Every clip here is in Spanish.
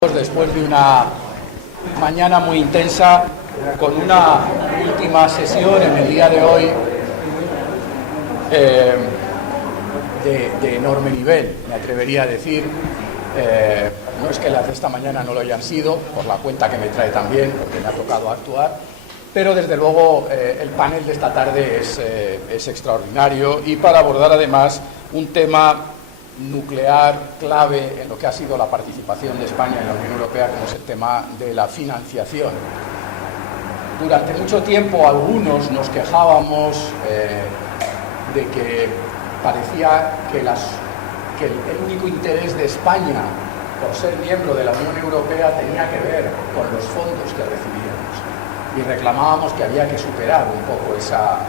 Después de una mañana muy intensa, con una última sesión en el día de hoy de enorme nivel, me atrevería a decir. No es que las de esta mañana no lo hayan sido, por la cuenta que me trae también, porque me ha tocado actuar, pero desde luego el panel de esta tarde es extraordinario, y para abordar además un tema nuclear clave en lo que ha sido la participación de España en la Unión Europea, como es el tema de la financiación. Durante mucho tiempo algunos nos quejábamos de que parecía que el único interés de España por ser miembro de la Unión Europea tenía que ver con los fondos que recibíamos, y reclamábamos que había que superar un poco esa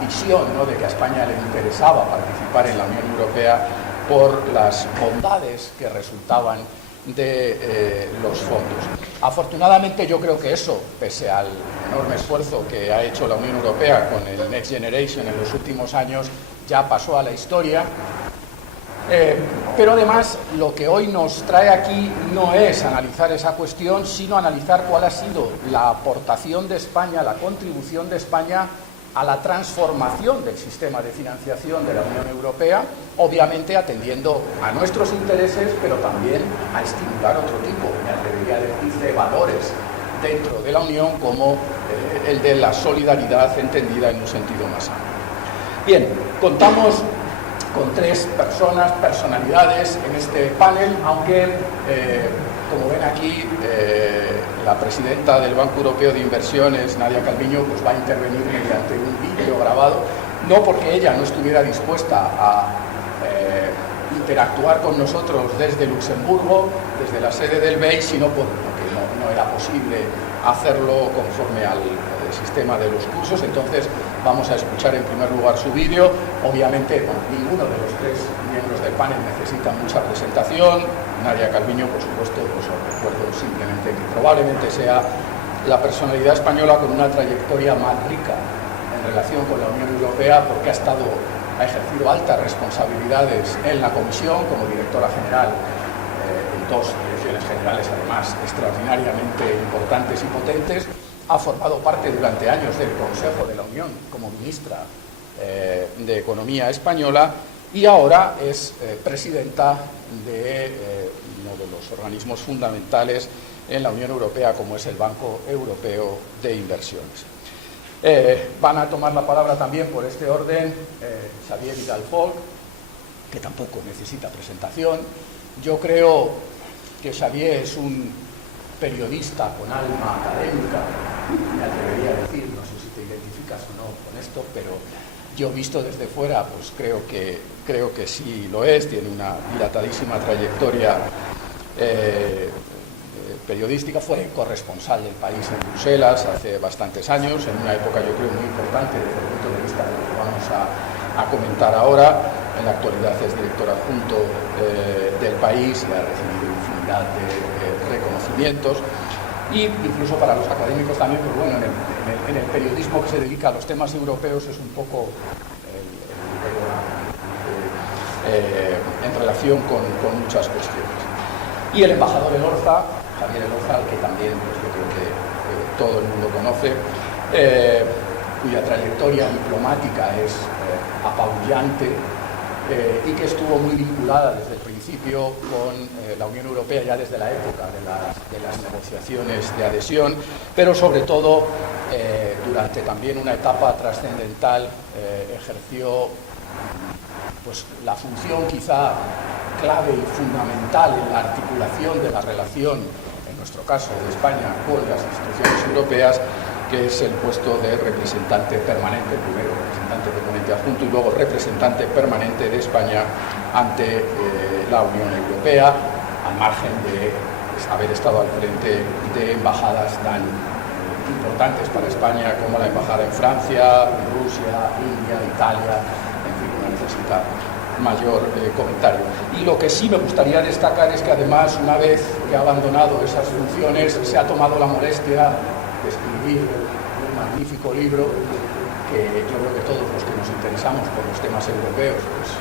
visión, ¿no?, de que a España le interesaba participar en la Unión Europea por las bondades que resultaban de los fondos. Afortunadamente yo creo que eso, pese al enorme esfuerzo que ha hecho la Unión Europea con el Next Generation en los últimos años, ya pasó a la historia. Pero además lo que hoy nos trae aquí no es analizar esa cuestión, sino analizar cuál ha sido la aportación de España, la contribución de España a la transformación del sistema de financiación de la Unión Europea, obviamente atendiendo a nuestros intereses, pero también a estimular otro tipo, me atrevería a decir, de valores dentro de la Unión, como el de la solidaridad entendida en un sentido más amplio. Bien, contamos con tres personalidades en este panel, aunque, como ven aquí, la presidenta del Banco Europeo de Inversiones, Nadia Calviño, pues va a intervenir mediante un vídeo grabado, no porque ella no estuviera dispuesta a interactuar con nosotros desde Luxemburgo, desde la sede del BEI, sino porque no era posible hacerlo conforme al sistema de los cursos. Entonces vamos a escuchar en primer lugar su vídeo. Obviamente ninguno de los tres miembros del panel necesita mucha presentación. Nadia Calviño, por supuesto, pues os recuerdo simplemente que probablemente sea la personalidad española con una trayectoria más rica en relación con la Unión Europea, porque ha ejercido altas responsabilidades en la Comisión como directora general en dos direcciones generales, además extraordinariamente importantes y potentes. Ha formado parte durante años del Consejo de la Unión como ministra de Economía española, y ahora es presidenta de uno de los organismos fundamentales en la Unión Europea, como es el Banco Europeo de Inversiones. Van a tomar la palabra también por este orden Xavier Vidal-Folk, que tampoco necesita presentación. Yo creo que Xavier es un periodista con alma académica, me atrevería a decir, no sé si te identificas o no con esto, pero yo visto desde fuera, pues creo que sí lo es. Tiene una dilatadísima trayectoria periodística. Fue corresponsal del País en Bruselas hace bastantes años, en una época yo creo muy importante desde el punto de vista de lo que vamos a comentar ahora. En la actualidad es director adjunto del País y ha recibido infinidad de reconocimientos. Y incluso para los académicos también, pues bueno, en el periodismo que se dedica a los temas europeos es un poco en relación con muchas cuestiones. Y el embajador Elorza, Javier Elorza, que también pues yo creo que todo el mundo conoce, cuya trayectoria diplomática es apabullante, y que estuvo muy vinculada desde el principio con la Unión Europea, ya desde la época de las negociaciones de adhesión, pero sobre todo durante también una etapa trascendental ejerció pues la función quizá clave y fundamental en la articulación de la relación, en nuestro caso de España, con las instituciones europeas, que es el puesto de representante permanente, primero representante permanente adjunto y luego representante permanente de España ante la Unión Europea, al margen de haber estado al frente de embajadas tan importantes para España como la embajada en Francia, Rusia, India, Italia, en fin, no necesita mayor comentario. Y lo que sí me gustaría destacar es que además, una vez que ha abandonado esas funciones, se ha tomado la molestia de escribir un magnífico libro que yo creo que todos los que nos interesamos por los temas europeos, pues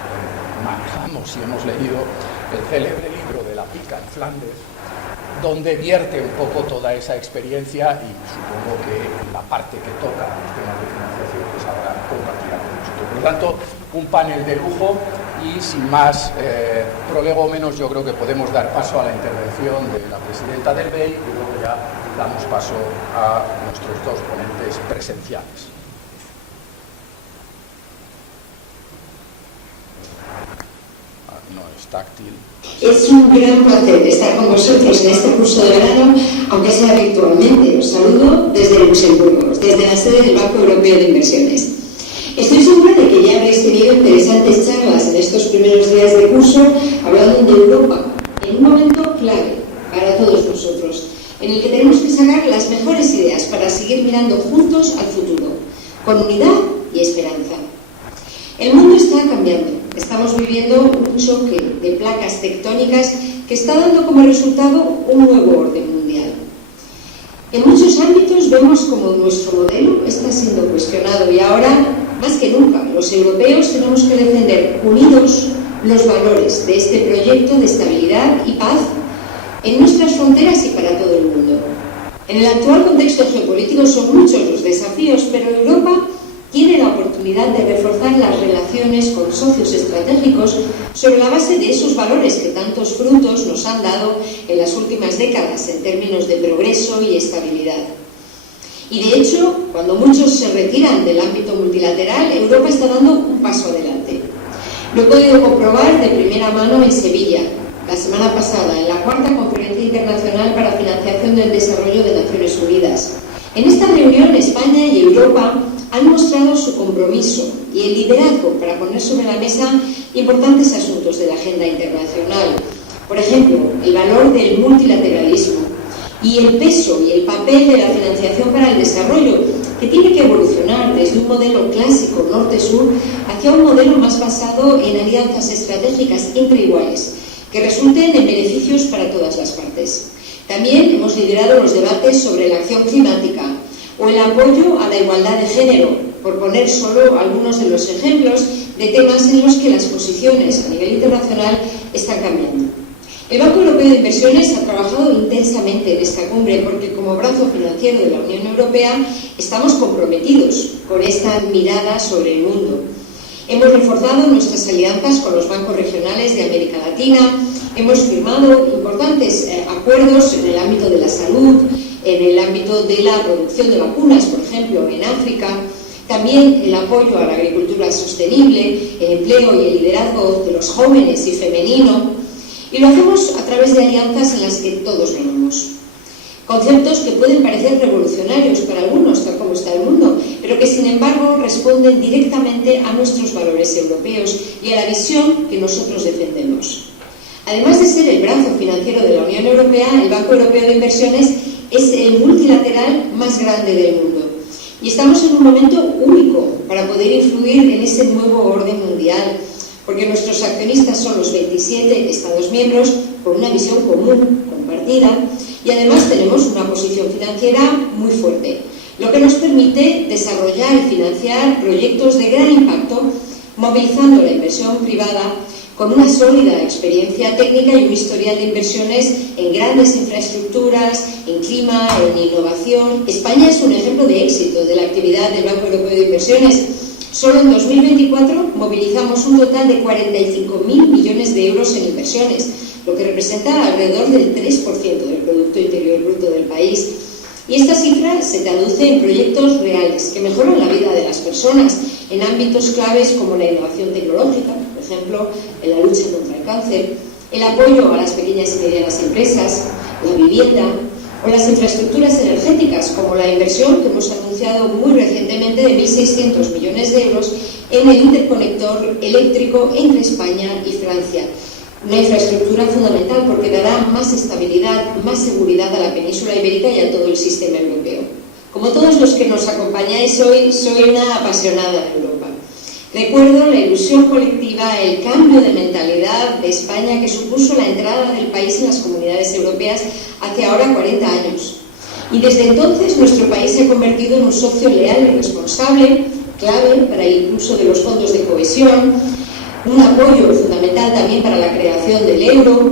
manejamos y hemos leído el célebre libro de La Pica en Flandes, donde vierte un poco toda esa experiencia, y supongo que la parte que toca los temas de financiación pues ahora compartirá con nosotros. Por lo tanto, un panel de lujo, y sin más prolego menos, yo creo que podemos dar paso a la intervención de la presidenta del BEI y luego ya damos paso a nuestros dos ponentes presenciales. No es táctil. Es un gran placer estar con vosotros en este curso de verano, aunque sea virtualmente. Os saludo desde Luxemburgo, desde la sede del Banco Europeo de Inversiones. Estoy segura de que ya habréis tenido interesantes charlas en estos primeros días de curso hablando de Europa, en un momento clave para todos nosotros, en el que tenemos que sacar las mejores ideas para seguir mirando juntos al futuro, con unidad y esperanza. El mundo está cambiando. Estamos viviendo un choque de placas tectónicas que está dando como resultado un nuevo orden mundial. En muchos ámbitos vemos como nuestro modelo está siendo cuestionado y ahora, más que nunca, los europeos tenemos que defender unidos los valores de este proyecto de estabilidad y paz en nuestras fronteras y para todo el mundo. En el actual contexto geopolítico son muchos los desafíos, pero Europa tiene la oportunidad de reforzar las relaciones con socios estratégicos sobre la base de esos valores que tantos frutos nos han dado en las últimas décadas en términos de progreso y estabilidad. Y de hecho, cuando muchos se retiran del ámbito multilateral, Europa está dando un paso adelante. Lo he podido comprobar de primera mano en Sevilla, la semana pasada, en la cuarta Conferencia Internacional para Financiación del Desarrollo de Naciones Unidas. En esta reunión, España y Europa han mostrado su compromiso y el liderazgo para poner sobre la mesa importantes asuntos de la agenda internacional. Por ejemplo, el valor del multilateralismo y el peso y el papel de la financiación para el desarrollo, que tiene que evolucionar desde un modelo clásico norte-sur hacia un modelo más basado en alianzas estratégicas entre iguales, que resulten en beneficios para todas las partes. También hemos liderado los debates sobre la acción climática o el apoyo a la igualdad de género, por poner solo algunos de los ejemplos de temas en los que las posiciones a nivel internacional están cambiando. El Banco Europeo de Inversiones ha trabajado intensamente en esta cumbre porque, como brazo financiero de la Unión Europea, estamos comprometidos con esta mirada sobre el mundo. Hemos reforzado nuestras alianzas con los bancos regionales de América Latina, hemos firmado importantes acuerdos en el ámbito de la salud, en el ámbito de la producción de vacunas, por ejemplo, en África, también el apoyo a la agricultura sostenible, el empleo y el liderazgo de los jóvenes y femenino, y lo hacemos a través de alianzas en las que todos ganamos. Conceptos que pueden parecer revolucionarios para algunos, tal como está el mundo, pero que sin embargo responden directamente a nuestros valores europeos y a la visión que nosotros defendemos. Además de ser el brazo financiero de la Unión Europea, el Banco Europeo de Inversiones es el multilateral más grande del mundo. Y estamos en un momento único para poder influir en ese nuevo orden mundial, porque nuestros accionistas son los 27 Estados miembros con una visión común, compartida, y además tenemos una posición financiera muy fuerte, lo que nos permite desarrollar y financiar proyectos de gran impacto, movilizando la inversión privada con una sólida experiencia técnica y un historial de inversiones en grandes infraestructuras, en clima, en innovación. España es un ejemplo de éxito de la actividad del Banco Europeo de Inversiones. Solo en 2024 movilizamos un total de 45.000 millones de euros en inversiones, lo que representa alrededor del 3% del Producto Interior Bruto del país. Y esta cifra se traduce en proyectos reales que mejoran la vida de las personas en ámbitos claves como la innovación tecnológica, por ejemplo, en la lucha contra el cáncer, el apoyo a las pequeñas y medianas empresas, la vivienda o las infraestructuras energéticas, como la inversión que hemos anunciado muy recientemente de 1.600 millones de euros en el interconector eléctrico entre España y Francia. Una infraestructura fundamental porque dará más estabilidad, más seguridad a la península ibérica y a todo el sistema europeo. Como todos los que nos acompañáis hoy, soy una apasionada de Europa. Recuerdo la ilusión colectiva, el cambio de mentalidad de España que supuso la entrada del país en las comunidades europeas hace ahora 40 años. Y desde entonces nuestro país se ha convertido en un socio leal y responsable, clave para el impulso de los fondos de cohesión, un apoyo fundamental también para la creación del euro,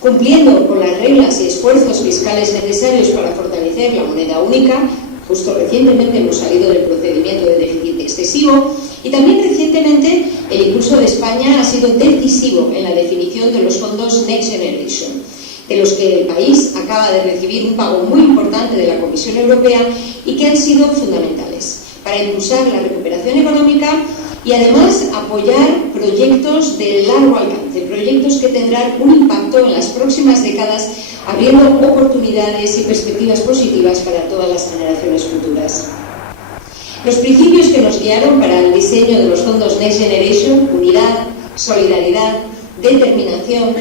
cumpliendo con las reglas y esfuerzos fiscales necesarios para fortalecer la moneda única. Justo recientemente hemos salido del procedimiento de déficit excesivo y también recientemente el impulso de España ha sido decisivo en la definición de los fondos Next Generation, de los que el país acaba de recibir un pago muy importante de la Comisión Europea y que han sido fundamentales para impulsar la recuperación económica y además apoyar proyectos de largo alcance, proyectos que tendrán un impacto en las próximas décadas, abriendo oportunidades y perspectivas positivas para todas las generaciones futuras. Los principios que nos guiaron para el diseño de los fondos Next Generation, unidad, solidaridad, determinación,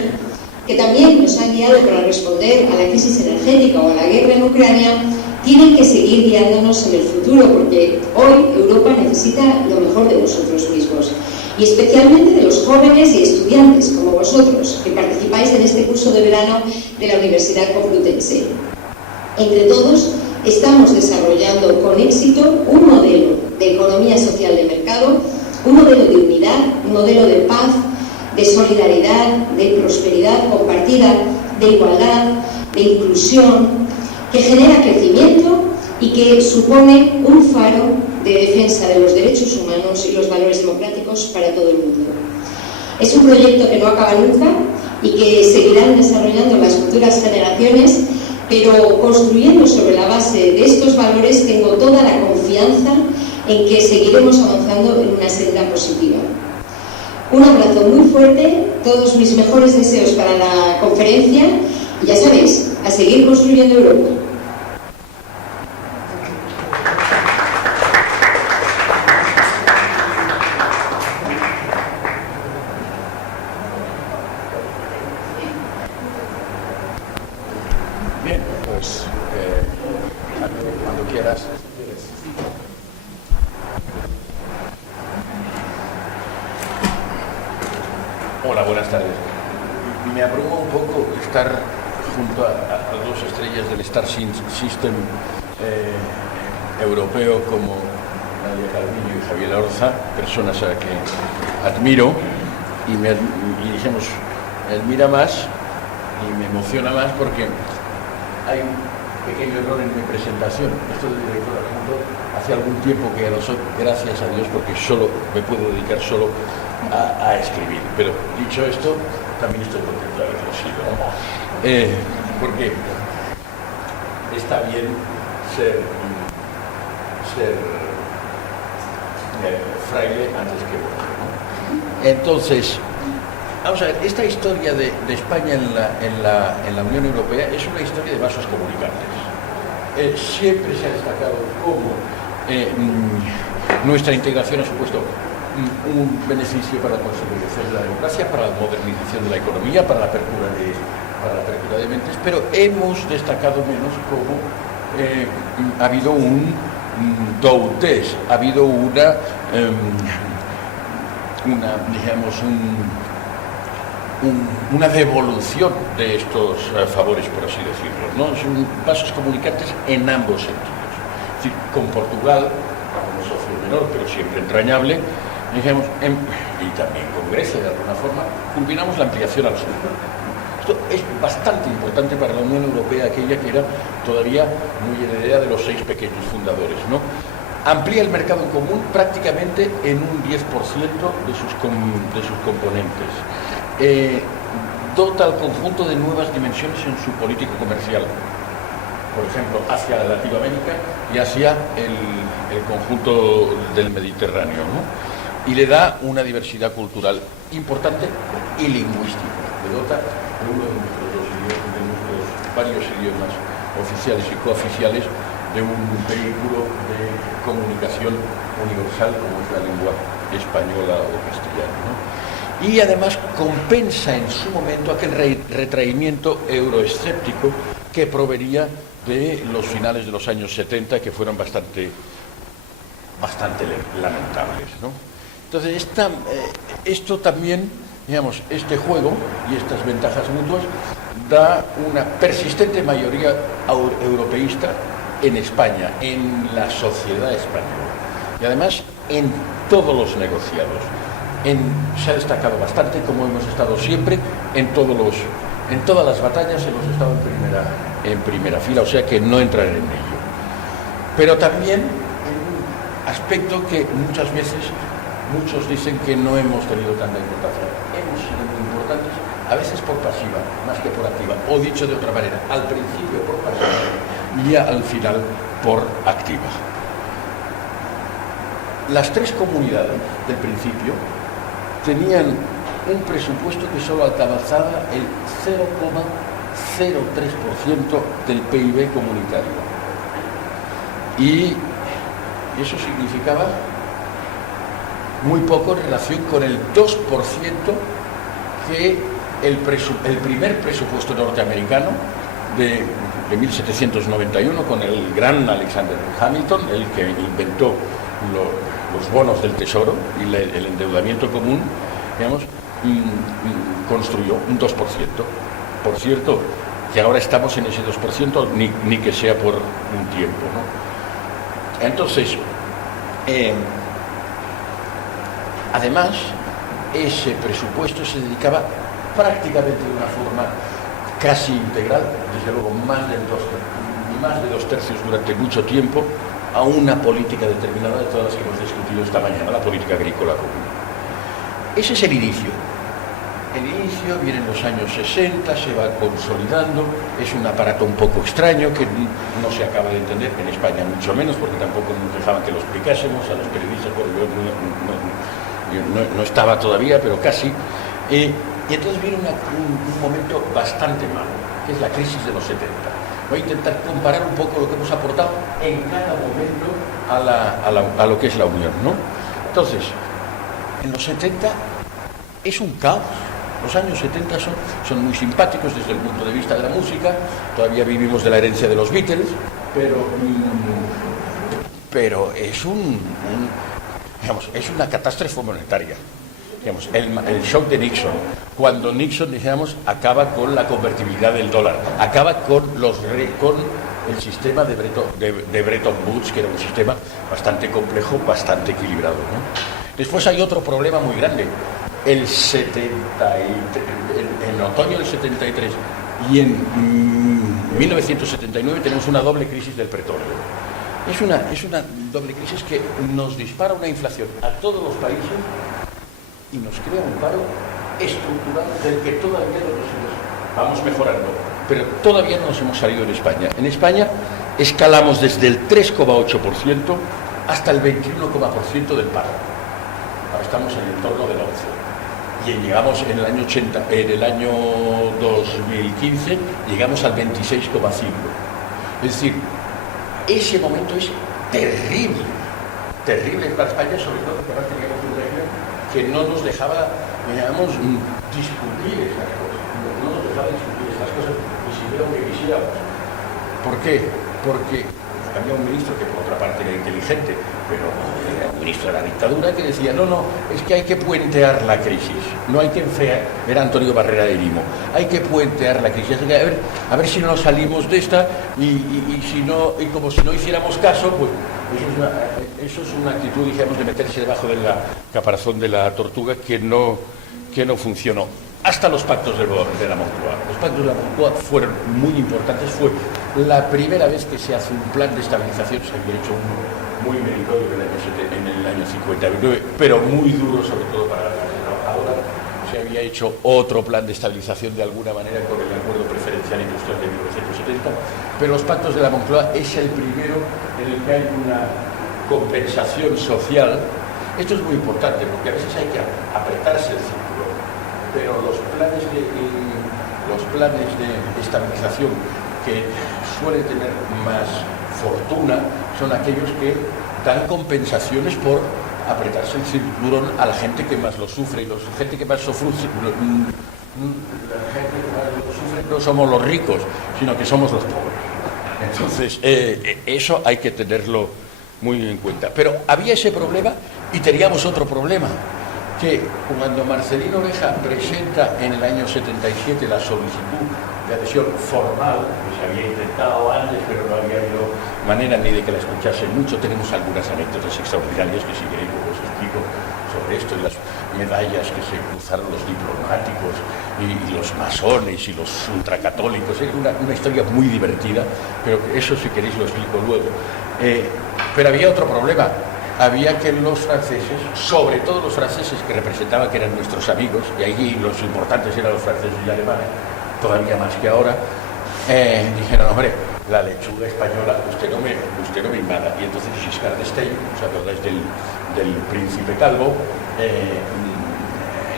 que también nos han guiado para responder a la crisis energética o a la guerra en Ucrania, tienen que seguir guiándonos en el futuro, porque hoy Europa necesita lo mejor de nosotros mismos, y especialmente de los jóvenes y estudiantes como vosotros, que participáis en este curso de verano de la Universidad Complutense. Entre todos, estamos desarrollando con éxito un modelo de economía social de mercado, un modelo de unidad, un modelo de paz, de solidaridad, de prosperidad compartida, de igualdad, de inclusión, que genera crecimiento y que supone un faro de defensa de los derechos humanos y los valores democráticos para todo el mundo. Es un proyecto que no acaba nunca y que seguirán desarrollando las futuras generaciones, pero construyendo sobre la base de estos valores tengo toda la confianza en que seguiremos avanzando en una senda positiva. Un abrazo muy fuerte, todos mis mejores deseos para la conferencia y ya sabéis, a seguir construyendo Europa. Bien, pues cuando quieras. Hola, buenas tardes. Me abruma un poco estar junto a dos estrellas del Star System europeo como Nadia Calviño y Javier Orza, personas a que admiro y me admira más y me emociona más porque hay un pequeño error en mi presentación. Esto de director adjunto hace algún tiempo que no soy, gracias a Dios, porque solo me puedo dedicar solo a escribir. Pero dicho esto, también estoy contento de haberlo sido, ¿no? Porque está bien ser fraile antes que monje, ¿no? Entonces, vamos a ver, esta historia de España en la Unión Europea es una historia de vasos comunicantes. Siempre se ha destacado cómo nuestra integración ha supuesto un beneficio para la consolidación de la democracia, para la modernización de la economía, para la apertura de mentes, pero hemos destacado menos cómo ha habido un doutes, ha habido una devolución de estos favores, por así decirlo, ¿no? Son vasos comunicantes en ambos sentidos. Es decir, con Portugal, como socio menor, pero siempre entrañable, y también con Grecia, de alguna forma, culminamos la ampliación al sur. Esto es bastante importante para la Unión Europea, aquella que era todavía muy heredera de los 6 pequeños fundadores, ¿no? Amplía el mercado en común prácticamente en un 10% de sus componentes. Dota al conjunto de nuevas dimensiones en su política comercial, por ejemplo, hacia Latinoamérica y hacia el conjunto del Mediterráneo, ¿no? Y le da una diversidad cultural importante y lingüística. Le dota de uno de nuestros varios idiomas oficiales y cooficiales de un vehículo de comunicación universal como es la lengua española o castellana, ¿no? Y además compensa en su momento aquel retraimiento euroescéptico que provenía de los finales de los años 70, que fueron bastante lamentables, ¿no? Entonces, esto también, digamos, este juego y estas ventajas mutuas da una persistente mayoría europeísta en España, en la sociedad española. Y además en todos los negociados. Se ha destacado bastante, como hemos estado siempre, en todas las batallas hemos estado en primera fila, o sea que no entraré en ello. Pero también en un aspecto que muchas veces muchos dicen que no hemos tenido tanta importancia. Hemos sido muy importantes, a veces por pasiva, más que por activa, o dicho de otra manera, al principio por pasiva y al final por activa. Las tres comunidades del principio tenían un presupuesto que solo alcanzaba el 0,03% del PIB comunitario. Y eso significaba muy poco en relación con el 2% que el primer presupuesto norteamericano de 1791, con el gran Alexander Hamilton, el que inventó los bonos del tesoro y el endeudamiento común, digamos, construyó un 2%. Por cierto, que ahora estamos en ese 2%, ni que sea por un tiempo, ¿no? Entonces, además, ese presupuesto se dedicaba prácticamente de una forma casi integral, desde luego más de 2/3 durante mucho tiempo, a una política determinada de todas las que hemos discutido esta mañana, la política agrícola común. Ese es el inicio. El inicio viene en los años 60, se va consolidando, es un aparato un poco extraño que no se acaba de entender, en España mucho menos, porque tampoco nos dejaban que lo explicásemos a los periodistas, porque yo no estaba todavía, pero casi. Y entonces viene un momento bastante malo, que es la crisis de los 70. Voy a intentar comparar un poco lo que hemos aportado en cada momento a lo que es la Unión, ¿no? Entonces, en los 70 es un caos. Los años 70 son muy simpáticos desde el punto de vista de la música, todavía vivimos de la herencia de los Beatles, pero es es una catástrofe monetaria. Digamos, el shock de Nixon, cuando Nixon, digamos, acaba con la convertibilidad del dólar, acaba con el sistema de Bretton Woods, que era un sistema bastante complejo, bastante equilibrado, ¿no? Después hay otro problema muy grande. En otoño del 73 y en 1979 tenemos una doble crisis del petróleo. Es una doble crisis que nos dispara una inflación a todos los países y nos crea un paro estructural del que todavía vamos mejorando, pero todavía no nos hemos salido en España. En España escalamos desde el 3,8% hasta el 21,% del paro. Ahora estamos en el entorno del 11%. Y llegamos en el año 2015 llegamos al 26,5%. Es decir, ese momento es terrible para España, sobre todo porque ahora teníamos un régimen que no nos dejaba, digamos, discutir estas cosas. No nos dejaba discutir estas cosas ni siquiera aunque quisiéramos. ¿Por qué? Porque había un ministro que por otra parte era inteligente, pero era un ministro de la dictadura que decía, no, es que hay que puentear la crisis, no hay que enfriar, era Antonio Barrera de Limo, hay que puentear la crisis, a ver si no salimos de esta y como si no hiciéramos caso, pues eso es una actitud, digamos, de meterse debajo del caparazón de la tortuga que no funcionó. Hasta los pactos de la Moncloa. Los pactos de la Moncloa fueron muy importantes. Fue la primera vez que se hace un plan de estabilización. Se había hecho muy meritorio en el año 59, pero muy duro, sobre todo para la clase trabajadora. Se había hecho otro plan de estabilización de alguna manera con el acuerdo preferencial industrial de 1970. Pero los pactos de la Moncloa es el primero en el que hay una compensación social. Esto es muy importante porque a veces hay que apretarse el círculo. Pero los planes de estabilización que suelen tener más fortuna son aquellos que dan compensaciones por apretarse el cinturón a la gente que más lo sufre, y la gente que más sufre no somos los ricos, sino que somos los pobres. Entonces, eso hay que tenerlo muy en cuenta. Pero había ese problema y teníamos otro problema, que cuando Marcelino Oreja presenta en el año 77 la solicitud de adhesión formal, que se había intentado antes, pero no había habido manera ni de que la escuchasen mucho, tenemos algunas anécdotas extraordinarias que si queréis científico sobre esto y las medallas que se cruzaron los diplomáticos y los masones y los ultracatólicos. Es una historia muy divertida, pero eso, si queréis, lo explico luego. Pero había otro problema. Había que los franceses, sobre todo los franceses que representaban que eran nuestros amigos, y ahí los importantes eran los franceses y alemanes, todavía más que ahora, dijeron, hombre, la lechuga española, usted no me invada. Y entonces Giscard d'Estaing, ¿os acordáis del príncipe calvo?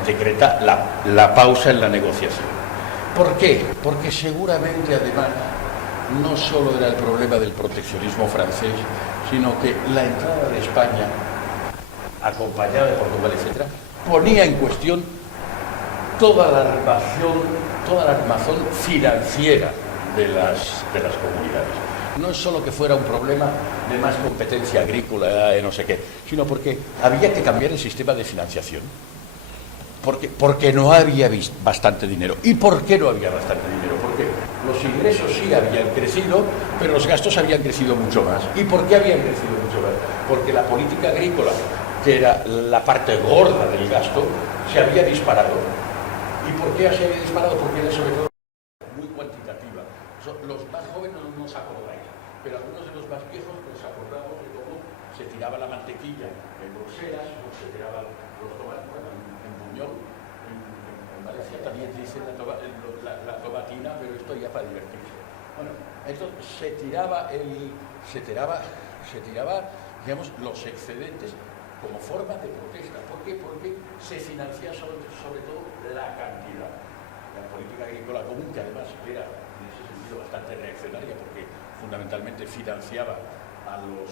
Decreta la pausa en la negociación. ¿Por qué? Porque seguramente, además, no solo era el problema del proteccionismo francés, sino que la entrada de España, acompañada de Portugal, etc., ponía en cuestión toda la armazón financiera de las comunidades. No es solo que fuera un problema de más competencia agrícola, no sé qué, sino porque había que cambiar el sistema de financiación. Porque no había bastante dinero. ¿Y por qué no había bastante dinero? Porque los ingresos sí habían crecido, pero los gastos habían crecido mucho más. ¿Y por qué habían crecido mucho más? Porque la política agrícola, que era la parte gorda del gasto, se había disparado. ¿Y por qué se había disparado? Porque era sobre todo muy cuantitativa. Los más jóvenes no os acordáis, pero algunos de los más viejos nos acordamos de cómo se tiraba la mantequilla en Bruselas, o se tiraban los tomates, bueno, en Buñol, en Valencia también dicen la tomatina, pero esto ya para divertirse. Bueno, entonces se tiraba, digamos, los excedentes como forma de protesta. ¿Por qué? Porque se financia sobre todo la cantidad. La política agrícola común, que además era en ese sentido bastante reaccionaria, porque fundamentalmente financiaba a los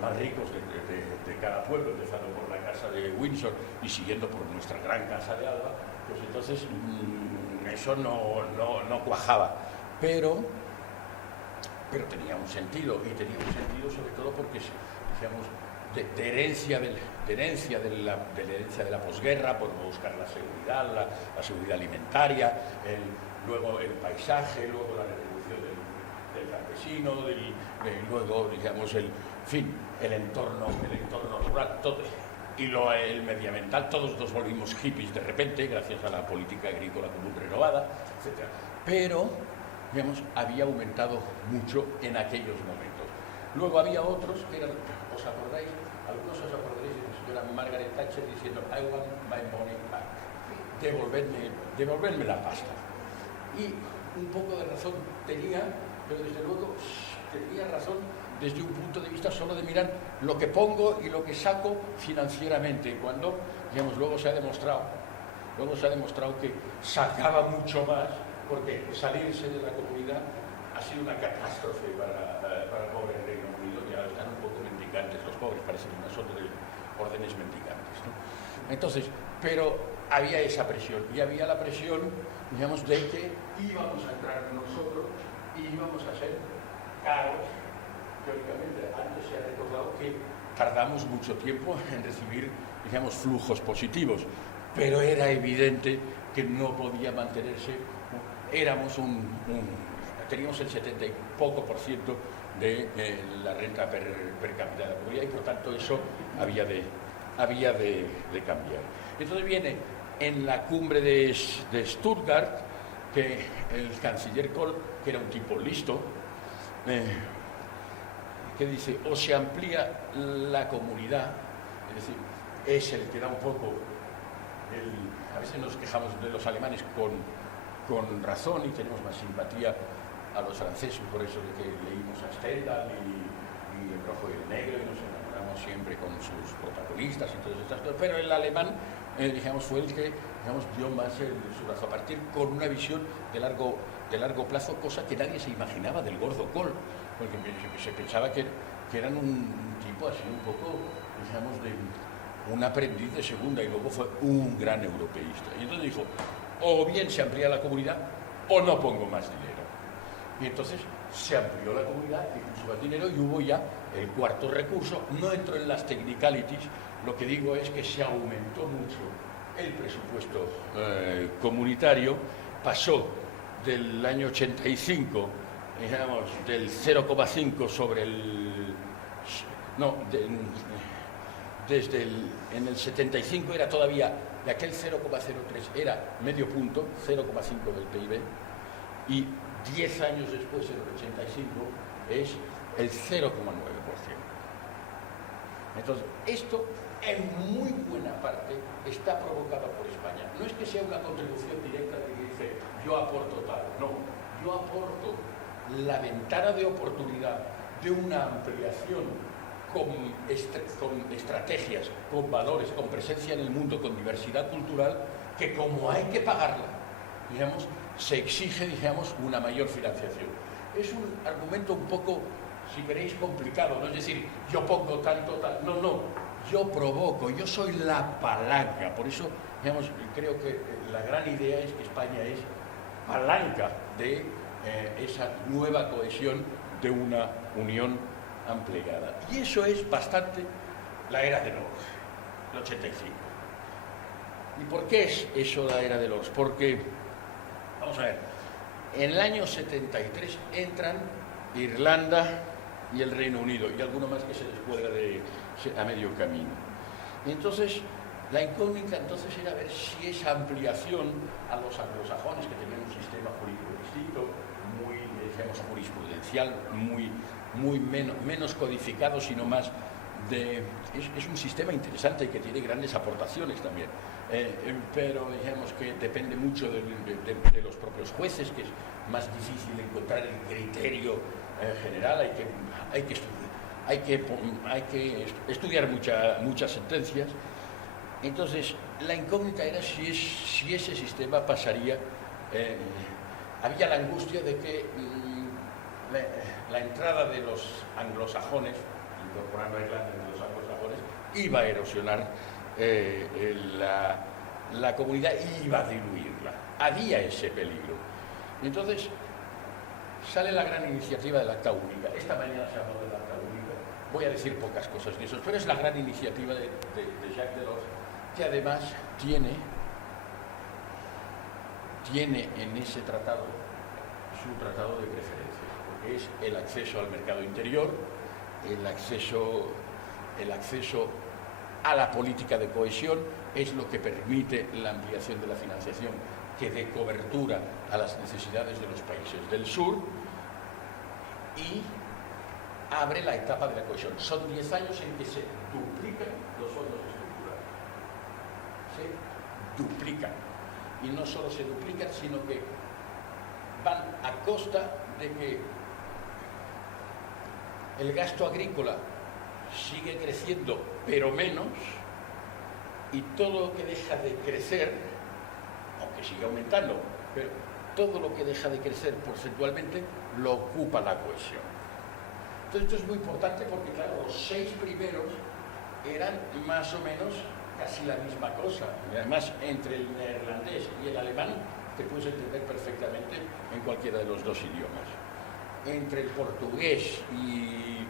más ricos de cada pueblo, empezando por la casa de Windsor y siguiendo por nuestra gran casa de Alba, pues entonces eso no cuajaba. Pero tenía un sentido, y tenía un sentido sobre todo porque, digamos, de herencia de la posguerra, por buscar la seguridad, la seguridad alimentaria, luego el paisaje, luego la retribución del campesino, luego, digamos, el entorno rural, todo, y el medioambiental. Todos nos volvimos hippies de repente, gracias a la política agrícola común renovada, etc. Pero, digamos, había aumentado mucho en aquellos momentos. Luego había otros que eran, ¿os acordáis? Algunos os acordaréis de la señora Margaret Thatcher diciendo I want my money back, devolverme la pasta. Y un poco de razón tenía, pero desde luego tenía razón desde un punto de vista solo de mirar lo que pongo y lo que saco financieramente, cuando, digamos, luego se ha demostrado que sacaba mucho más, porque salirse de la comunidad ha sido una catástrofe para el pobre Reino Unido. Ya están un poco mendicantes los pobres, parecen unas órdenes mendicantes, ¿no? Entonces, pero había esa presión, y había la presión, digamos, de que íbamos a entrar nosotros y íbamos a ser caros. Teóricamente, antes se ha recordado que tardamos mucho tiempo en recibir, digamos, flujos positivos, pero era evidente que no podía mantenerse. Teníamos el 70 y poco por ciento de la renta per cápita de la comunidad, y por tanto eso había de cambiar. Entonces viene en la cumbre de Stuttgart que el canciller Kohl, que era un tipo listo, que dice, o se amplía la comunidad, es decir, es el que da un poco, a veces nos quejamos de los alemanes con razón, y tenemos más simpatía a los franceses por eso de que leímos a Stendhal y El rojo y el negro, y nos enamoramos siempre con sus protagonistas y todas estas cosas, pero el alemán, digamos, fue el que, digamos, dio más su brazo a partir, con una visión de largo plazo, cosa que nadie se imaginaba del gordo Kohl, porque se pensaba que eran un tipo así un poco, digamos, de un aprendiz de segunda, y luego fue un gran europeísta. Y entonces dijo, o bien se amplía la comunidad o no pongo más dinero. Y entonces se amplió la comunidad y puso más dinero, y hubo ya el cuarto recurso. No entro en las technicalities, lo que digo es que se aumentó mucho el presupuesto comunitario, pasó del año 85, digamos, del 0,5 sobre No, en el 75 era todavía, de aquel 0,03 era medio punto, 0,5 del PIB, y 10 años después, en el 85, es el 0,9%. Entonces, esto en muy buena parte está provocado por España. No es que sea una contribución directa que dice yo aporto tal, no, yo aporto la ventana de oportunidad de una ampliación con estrategias, con valores, con presencia en el mundo, con diversidad cultural, que como hay que pagarla, digamos, se exige, digamos, una mayor financiación. Es un argumento un poco, si queréis, complicado, no es decir, yo pongo tanto, tal, no, yo provoco, yo soy la palanca. Por eso, digamos, creo que la gran idea es que España es palanca de esa nueva cohesión de una unión ampliada. Y eso es bastante la era de Lors, el 85. ¿Y por qué es eso la era de Lors? Porque, vamos a ver, en el año 73 entran Irlanda y el Reino Unido, y alguno más que se descuelga a medio camino. Y entonces, la incógnita entonces era ver si esa ampliación a los anglosajones, que tenían un sistema jurídico distinto, muy, digamos, jurisprudencial, muy menos codificado, sino más es un sistema interesante que tiene grandes aportaciones también, pero digamos que depende mucho de los propios jueces, que es más difícil encontrar el criterio general. Hay que estudiar muchas sentencias. Entonces, la incógnita era si ese sistema pasaría. Había la angustia de que la entrada de los anglosajones, incorporando a Irlanda de los anglosajones, iba a erosionar la comunidad y iba a diluirla. Había ese peligro. Entonces, sale la gran iniciativa del Acta Única. Esta mañana se habló del Acta Única. Voy a decir pocas cosas de eso, pero es la gran iniciativa de Jacques Delors, que además tiene en ese tratado su tratado de preferencia, porque es el acceso al mercado interior, el acceso a la política de cohesión, es lo que permite la ampliación de la financiación, que dé cobertura a las necesidades de los países del sur, y abre la etapa de la cohesión. Son 10 años en que se duplican los fondos estructurales. Se duplican. Y no solo se duplican, sino que van a costa de que el gasto agrícola sigue creciendo, pero menos, y todo lo que deja de crecer, aunque sigue aumentando, pero todo lo que deja de crecer porcentualmente lo ocupa la cohesión. Entonces, esto es muy importante porque, claro, los 6 primeros eran más o menos casi la misma cosa. Y además, entre el neerlandés y el alemán, te puedes entender perfectamente en cualquiera de los dos idiomas. Entre el portugués y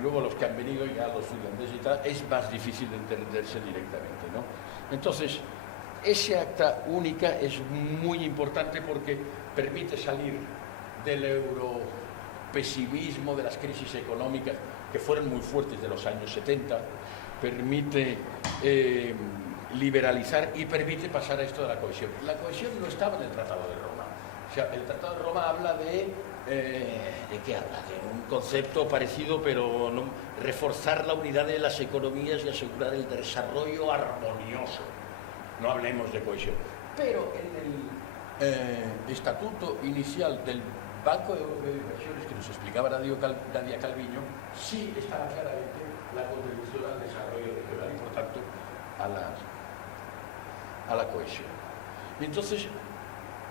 luego los que han venido ya, los finlandeses y tal, es más difícil de entenderse directamente, ¿no? Entonces, ese acta única es muy importante porque permite salir del europesimismo, de las crisis económicas que fueron muy fuertes de los años 70, permite liberalizar y permite pasar a esto de la cohesión. La cohesión no estaba en el Tratado de Roma. O sea, el Tratado de Roma habla ¿de qué habla? De un concepto parecido, pero no, reforzar la unidad de las economías y asegurar el desarrollo armonioso. No hablemos de cohesión. Pero en el estatuto inicial del Banco Europeo de Inversiones, que nos explicaba Nadia Calviño, sí estaba claramente la contribución al desarrollo regional y, por tanto, a la cohesión. Y entonces,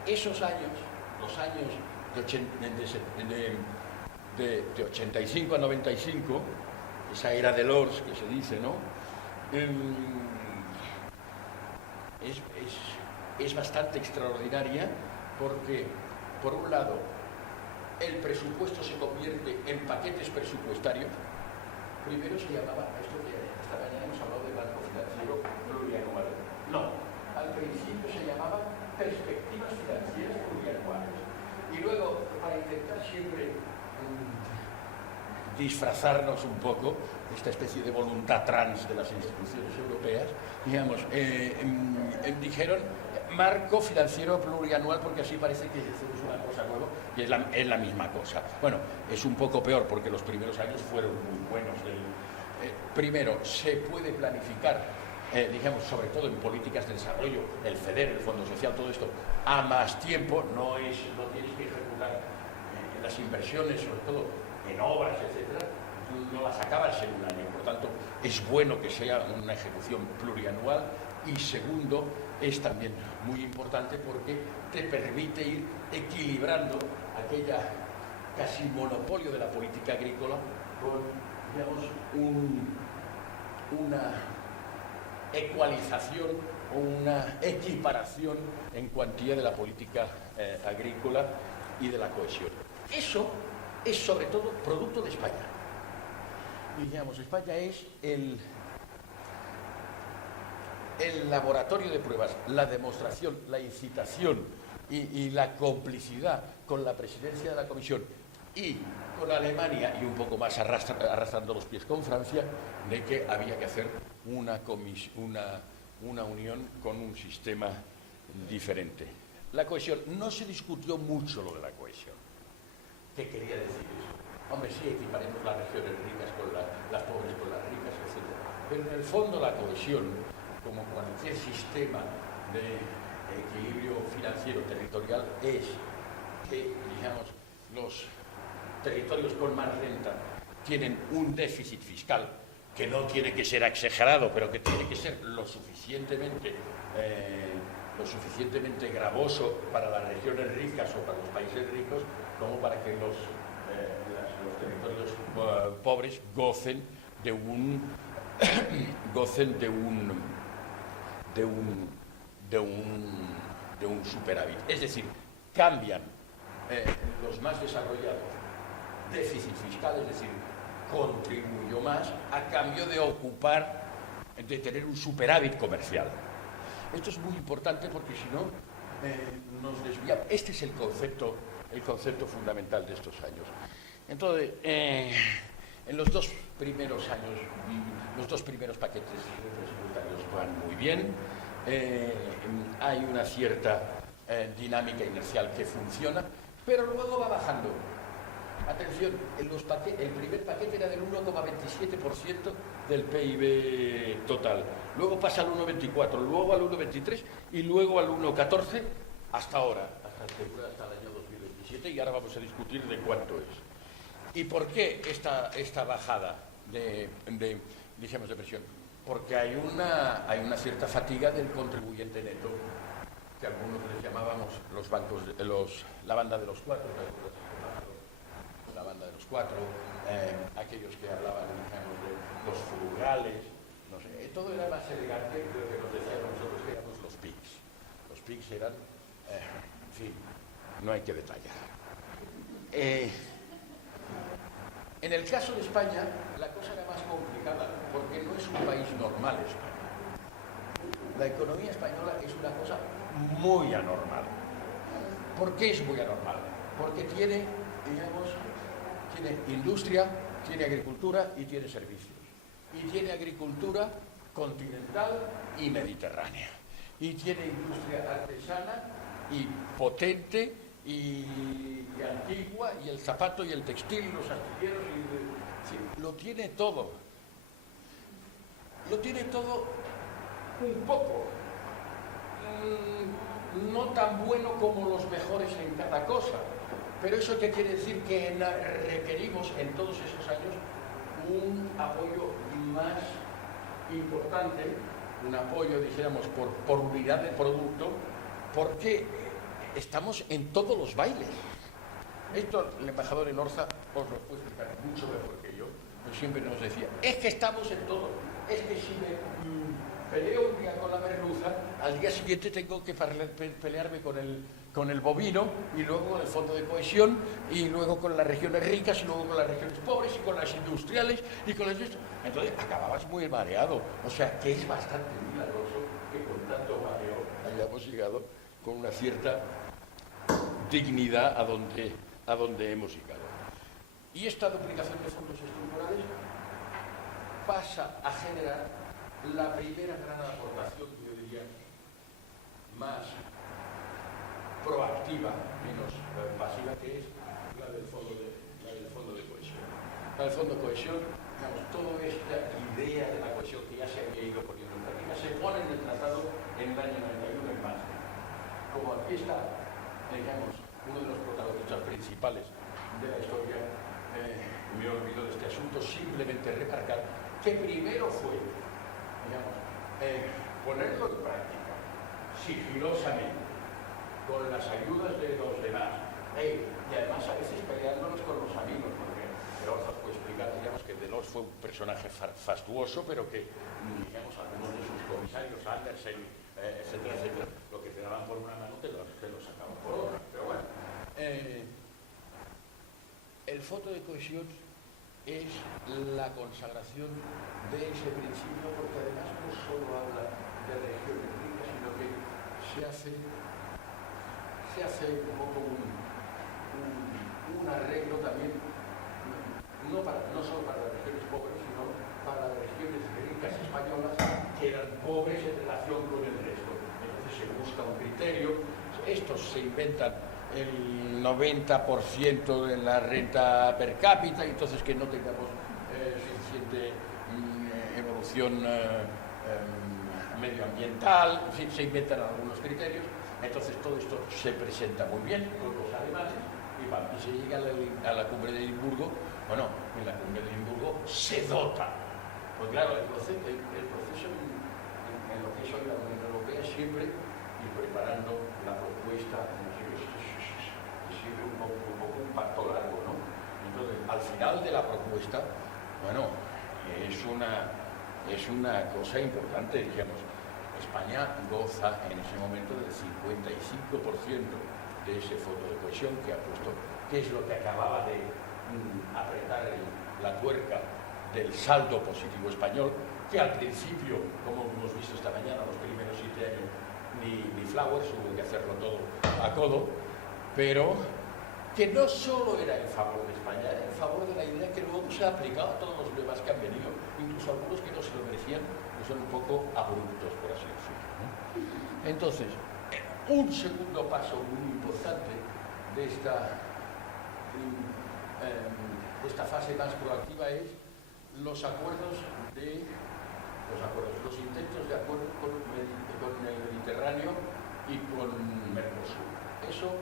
esos años, los años de 85 a 95, esa era de Lors que se dice, ¿no? Es bastante extraordinaria porque, por un lado, el presupuesto se convierte en paquetes presupuestarios. Primero se llamaba, esto que esta mañana hemos hablado de banco financiero plurianual. No, al principio se llamaba perspectivas financieras plurianuales. Y luego, para intentar siempre disfrazarnos un poco esta especie de voluntad trans de las instituciones europeas, digamos, dijeron marco financiero plurianual, porque así parece que es una cosa nueva y es la misma cosa. Bueno, es un poco peor porque los primeros años fueron muy buenos. Primero, se puede planificar, digamos, sobre todo en políticas de desarrollo, el FEDER, el Fondo Social, todo esto, a más tiempo, no tienes que ejecutar las inversiones, sobre todo en obras, etcétera, no las acabas en un año. Por tanto, es bueno que sea una ejecución plurianual. Y segundo, es también muy importante porque te permite ir equilibrando aquella casi monopolio de la política agrícola con, digamos, una ecualización o una equiparación en cuantía de la política agrícola y de la cohesión. Eso es sobre todo producto de España. Y digamos, España es el laboratorio de pruebas, la demostración, la incitación y la complicidad con la presidencia de la Comisión y con Alemania, y un poco más arrastrando los pies con Francia, de que había que hacer una unión con un sistema diferente. La cohesión, no se discutió mucho lo de la cohesión. ¿Qué quería decir eso? Hombre, sí, equiparemos las regiones ricas con las pobres con las ricas, etc. Pero en el fondo la cohesión, como cualquier sistema de equilibrio financiero territorial, es que, digamos, los territorios con más renta tienen un déficit fiscal que no tiene que ser exagerado, pero que tiene que ser lo suficientemente gravoso para las regiones ricas o para los países ricos como para que los territorios pobres gocen de un superávit. Es decir, cambian los más desarrollados déficit fiscal, es decir, contribuyó más a cambio de tener un superávit comercial. Esto es muy importante porque si no nos desviamos. Este es el concepto fundamental de estos años. Entonces, en los dos primeros años, los dos primeros paquetes presupuestarios van muy bien. Hay una cierta dinámica inercial que funciona, pero luego va bajando. Atención, el primer paquete era del 1,27% del PIB total. Luego pasa al 1,24%, luego al 1,23% y luego al 1,14% hasta ahora, hasta el año 2027, y ahora vamos a discutir de cuánto es. ¿Y por qué esta bajada de presión? Porque hay una cierta fatiga del contribuyente neto, que algunos les llamábamos los bancos, la banda de los cuatro, la banda de los cuatro, aquellos que hablaban, digamos, de los frugales, no sé, todo era más elegante de lo que nos decían nosotros que éramos los PICs. Los PICs eran, en fin, no hay que detallar. En el caso de España, la cosa era más complicada, porque no es un país normal España. La economía española es una cosa muy anormal. ¿Por qué es muy anormal? Porque tiene, digamos, tiene industria, tiene agricultura y tiene servicios. Y tiene agricultura continental y mediterránea. Y tiene industria artesana y potente y antigua, y el zapato y el textil, los astilleros, lo tiene todo. Lo tiene todo un poco. No tan bueno como los mejores en cada cosa. Pero eso qué quiere decir, que requerimos en todos esos años un apoyo más importante, un apoyo, dijéramos, por unidad de producto, porque estamos en todos los bailes. Esto el embajador Elorza os lo puede explicar mucho mejor que yo, pero siempre nos decía, es que estamos en todo, es que si me peleo un día con la merluza, al día siguiente tengo que pelearme con el bovino, y luego con el fondo de cohesión, y luego con las regiones ricas, y luego con las regiones pobres, y con las industriales, y con las... Entonces acababas muy mareado. O sea, que es bastante milagroso que con tanto mareo hayamos llegado con una cierta dignidad a donde hemos llegado. Y esta duplicación de fondos estructurales pasa a generar la primera gran aportación, yo diría, más proactiva, menos pasiva, que es la del fondo de cohesión. La del fondo de cohesión, digamos, toda esta idea de la cohesión que ya se había ido poniendo en práctica, se pone en el tratado en el año 91 en marzo. Como aquí está, digamos, uno de los protagonistas principales de la historia, me olvido de este asunto, simplemente remarcar que primero fue, digamos, ponerlo en práctica, sigilosamente, con las ayudas de los demás, y además a veces peleándonos con los amigos, porque Delors os puede explicar, digamos, que Delors fue un personaje fastuoso, pero que, digamos, algunos de sus comisarios, Andersen, etcétera, etcétera, lo que te daban por una mano te lo sacaban por otra. Pero bueno, el fondo de cohesión es la consagración de ese principio, porque además no solo habla de regiones ricas, sino que se hace un poco un arreglo también, no solo para las regiones pobres, sino para las regiones ricas españolas que eran pobres en relación con el resto. Entonces se busca un criterio, estos se inventan el 90% de la renta per cápita, entonces que no tengamos suficiente evolución medioambiental, en fin, se inventan algunos criterios. Entonces todo esto se presenta muy bien con los alemanes y se llega a la cumbre de Edimburgo. Bueno, en la cumbre de Edimburgo se dota. Pues claro, el proceso en lo que es hoy la Unión Europea siempre ir preparando la propuesta, es siempre un poco un pacto largo, ¿no? Entonces, al final de la propuesta, bueno, es una cosa importante, digamos. España goza en ese momento del 55% de ese fondo de cohesión que ha puesto, que es lo que acababa de apretar la tuerca del saldo positivo español, que al principio, como hemos visto esta mañana, los primeros 7 años, ni Flowers, hubo que hacerlo todo a codo, pero que no solo era en favor de España, era en favor de la idea que luego se ha aplicado a todos los demás que han venido, incluso algunos que no se lo merecían, que son un poco abruptos, por así decirlo, ¿no? Entonces, un segundo paso muy importante de esta fase más proactiva es los intentos de acuerdo con el Mediterráneo y con Mercosur. Eso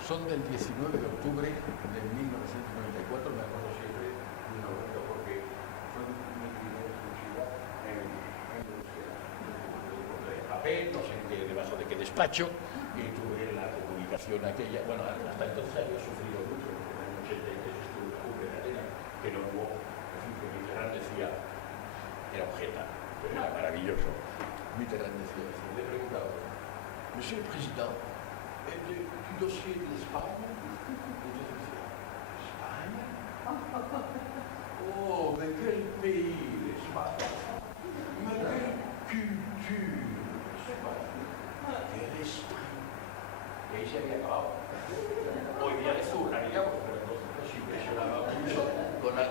son del 19 de octubre de 1994, me acuerdo siempre, porque fue mi primera exclusiva en papel, no sé debajo de qué despacho, y tuve la comunicación aquella. Bueno, hasta entonces había sufrido mucho, porque en el 83 estuve en la cumbre de Atenas, que no hubo, en fin, que Mitterrand decía, era objeta, pero era maravilloso. Mitterrand decía, le preguntaba, Monsieur le Président, du dossier de l'Espagne? ¿España? Oh, mais quel pays l'Espagne? Mais quelle culture l'Espagne? Quelle España? Y ahí se había acabado. Hoy día es una, digamos, pero entonces nos impresionaba mucho.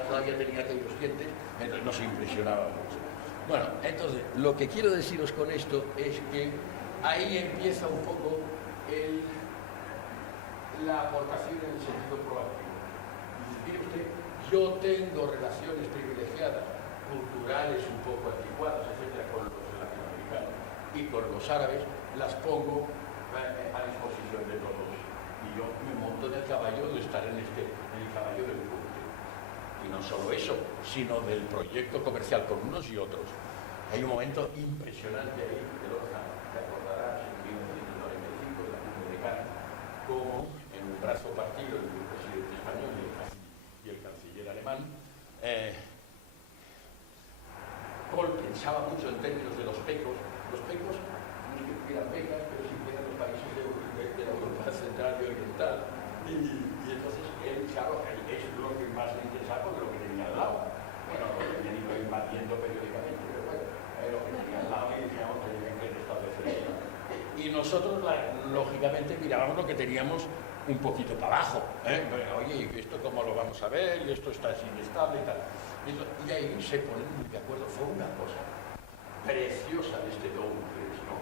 Todavía tenía aquellos dientes, entonces nos impresionaba mucho. Bueno, entonces, lo que quiero deciros con esto es que ahí empieza un poco la aportación en el sentido proactivo. Mire usted, yo tengo relaciones privilegiadas, culturales un poco anticuadas, etcétera, con los latinoamericanos y con los árabes, las pongo a disposición de todos. Y yo me monto en el caballo de estar en el caballo del punto. Y no solo eso, sino del proyecto comercial con unos y otros. Hay un momento impresionante ahí, de Lorca, te acordarás, en 1995, de la cumbre de Cannes, como en un brazo partido entre el presidente español y el canciller alemán, Kohl pensaba mucho en términos de los pecos. Los pecos no es que tuvieran becas, pero sí que eran los países de la Europa central y oriental. Y entonces él, claro, es lo que más le interesaba porque lo que tenía al lado. Bueno, lo que tenía ido invadiendo periódicamente, pero bueno, lo que tenía al lado y decíamos que tenían que establecer. Y nosotros, lógicamente, mirábamos lo que teníamos un poquito para abajo. Bueno, oye, ¿esto cómo lo vamos a ver? Y esto está así inestable y tal. Y ahí se ponen muy de acuerdo. Fue una cosa preciosa de este Dow 3, ¿no?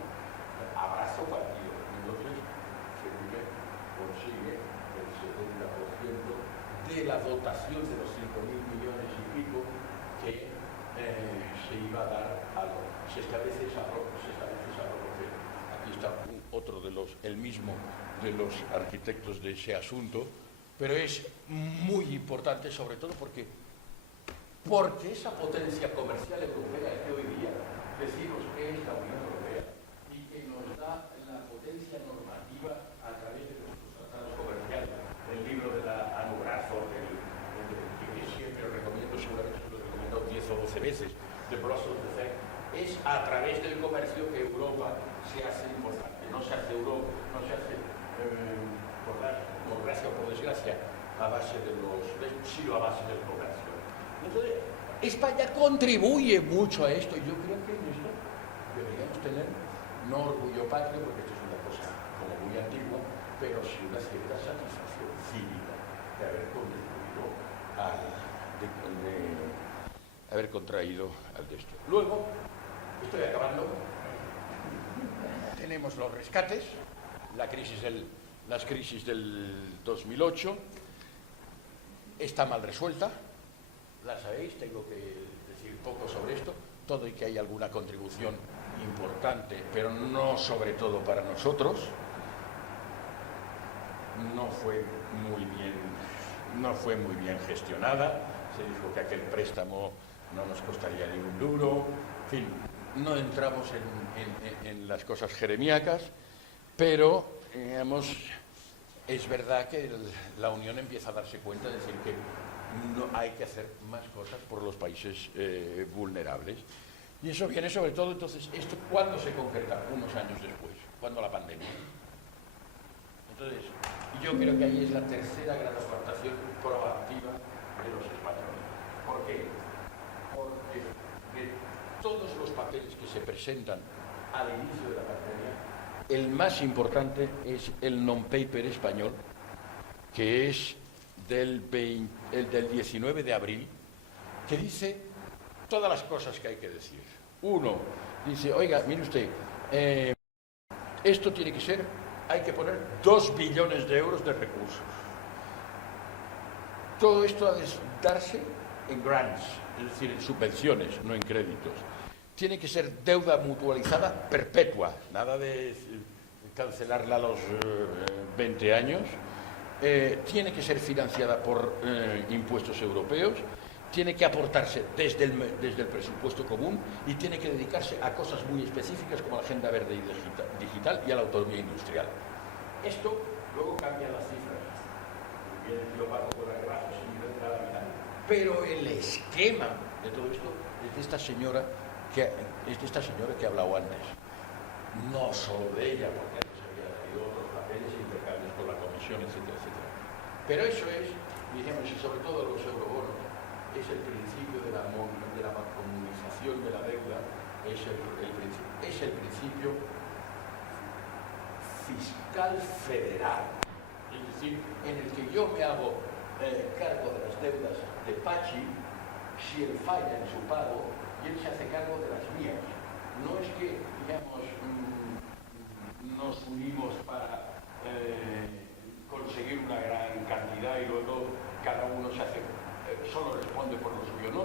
Abrazo partido. Entonces, Felipe consigue el 70% de la dotación de los 5.000 millones y pico que se iba a dar se establece esa proporción. Aquí está otro el mismo de los arquitectos de ese asunto, pero es muy importante sobre todo porque esa potencia comercial europea que hoy día decimos que es la Unión Europea y que nos da la potencia normativa a través de nuestros tratados comerciales, el libro de la Anu Bradford, que siempre os recomiendo, seguramente os lo he recomendado 10 o 12 veces, de Brussels Effect, es a través del comercio que Europa se hace importante. No se hace Europa, no se hace por gracia o por desgracia a base sino a base del comercio. Entonces, España contribuye mucho a esto y yo creo que en esto deberíamos tener no orgullo patrio, porque esto es una cosa como muy antigua, pero sí una cierta satisfacción cívica de haber contribuido haber contraído al de esto. Luego, estoy acabando, tenemos los rescates, las crisis del 2008, está mal resuelta, la sabéis, tengo que decir poco sobre esto, todo y que hay alguna contribución importante, pero no sobre todo para nosotros. No fue muy bien gestionada, se dijo que aquel préstamo no nos costaría ni un duro, en fin, no entramos en las cosas jeremíacas, pero, digamos, es verdad que la Unión empieza a darse cuenta de decir que no hay que hacer más cosas por los países vulnerables. Y eso viene sobre todo, entonces, ¿esto cuándo se concreta? Unos años después, cuando la pandemia. Entonces, yo creo que ahí es la tercera gran aportación proactiva de los españoles. ¿Por qué? Porque de todos los papeles que se presentan al inicio de la pandemia, el más importante es el non-paper español, que es el del 19 de abril, que dice todas las cosas que hay que decir. Uno, dice, oiga, mire usted, esto tiene que ser, hay que poner 2 billones de euros de recursos. Todo esto ha de darse en grants, es decir, en subvenciones, no en créditos. Tiene que ser deuda mutualizada perpetua, nada de cancelarla a los 20 años. Tiene que ser financiada por impuestos europeos, tiene que aportarse desde el presupuesto común y tiene que dedicarse a cosas muy específicas como la agenda verde y digital y a la autonomía industrial. Esto luego cambia las cifras. Bien, yo pago por la rebaja, pero el esquema de todo esto es de esta señora que he hablado antes. No solo de ella, porque antes había tenido otros papeles e intercambios con la Comisión, etcétera, etcétera. Pero eso es, digamos, y sobre todo los eurobonos, es el principio de la comunización de la deuda, es el principio fiscal federal, es decir, en el que yo me hago cargo de las deudas de Pachi si él falla en su pago y él se hace cargo de las mías. No es que, digamos, nos unimos para conseguir una gran cantidad y luego cada uno se hace, solo responde por lo suyo. No,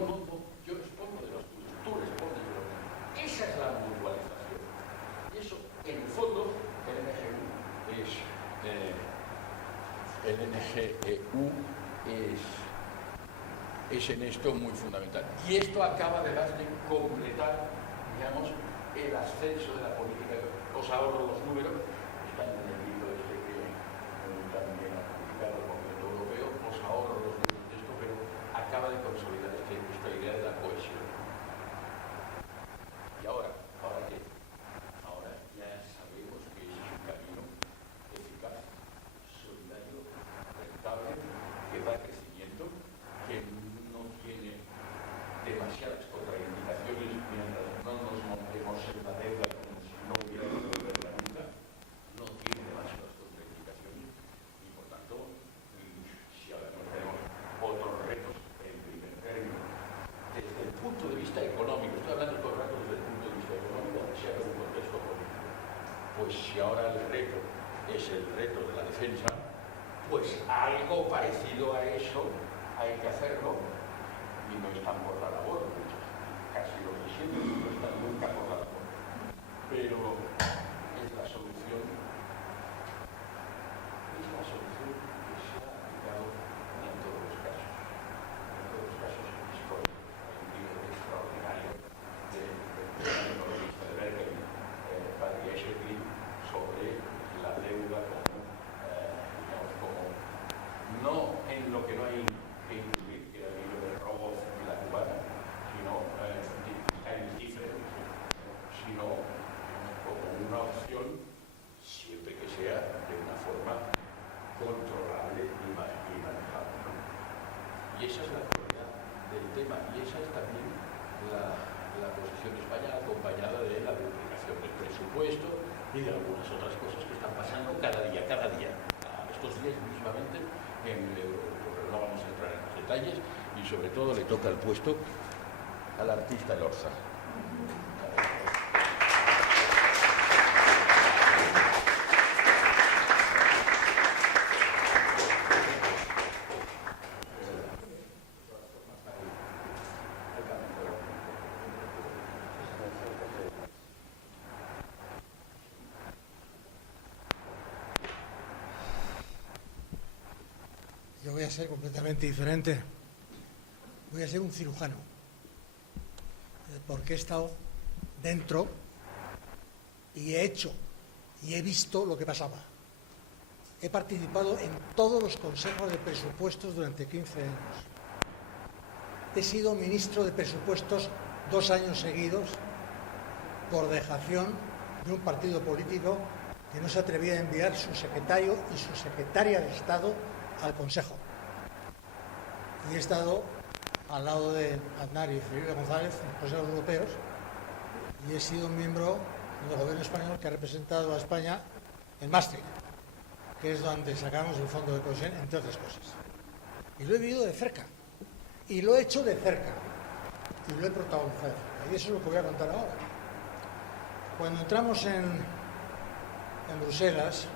yo respondo de los tuyos, tú respondes de los míos. Esa es la mutualización. Y eso, en el fondo, el NGEU es en esto muy fundamental. Y esto acaba de completar, digamos, el ascenso de la política. Os ahorro los números, están en el libro que también ha publicado el Parlamento Europeo, os ahorro los números de esto, pero acaba de consolidar esta idea de la cohesión. Y ahora qué? Ahora ya sabemos que es un camino eficaz, solidario, rentable, que va creciendo, que no tiene demasiadas contraindicaciones mientras no nos montemos en la deuda como si no hubiera deuda nunca, no tiene demasiadas si ahora el reto es el reto de la defensa, pues algo parecido a eso hay que hacerlo, y no están por la labor, casi lo que siempre no están nunca por la labor, pero es la solución que se ha aplicado en todos los casos históricos, en un libro extraordinario del economista de Berkeley, Paddy Eschenklin, sobre la deuda como no en lo que no hay que incluir, que era el libro de Rogoff y la cubana, sino sino como una opción siempre que sea de una forma controlable y manejable, ¿no? Y esa es la actualidad del tema, y esa es también la posición de España, acompañada de la duplicación del presupuesto y de algunas otras cosas que están pasando cada día. Estos días mismamente en el Eurogrupo, pero no vamos a entrar en los detalles, y sobre todo le toca el puesto al artista Elorza. Yo voy a ser completamente diferente. Voy a ser un cirujano, porque he estado dentro y he hecho y he visto lo que pasaba. He participado en todos los consejos de presupuestos durante 15 años. He sido ministro de presupuestos 2 años seguidos por dejación de un partido político que no se atrevía a enviar su secretario y su secretaria de Estado al Consejo. Y he estado al lado de Aznar y Felipe González en los consejos europeos, y he sido miembro del gobierno español que ha representado a España en Maastricht, que es donde sacamos el fondo de cohesión, entre otras cosas. Y lo he vivido de cerca, y lo he hecho de cerca, y lo he protagonizado de cerca. Y eso es lo que voy a contar ahora. Cuando entramos en Bruselas,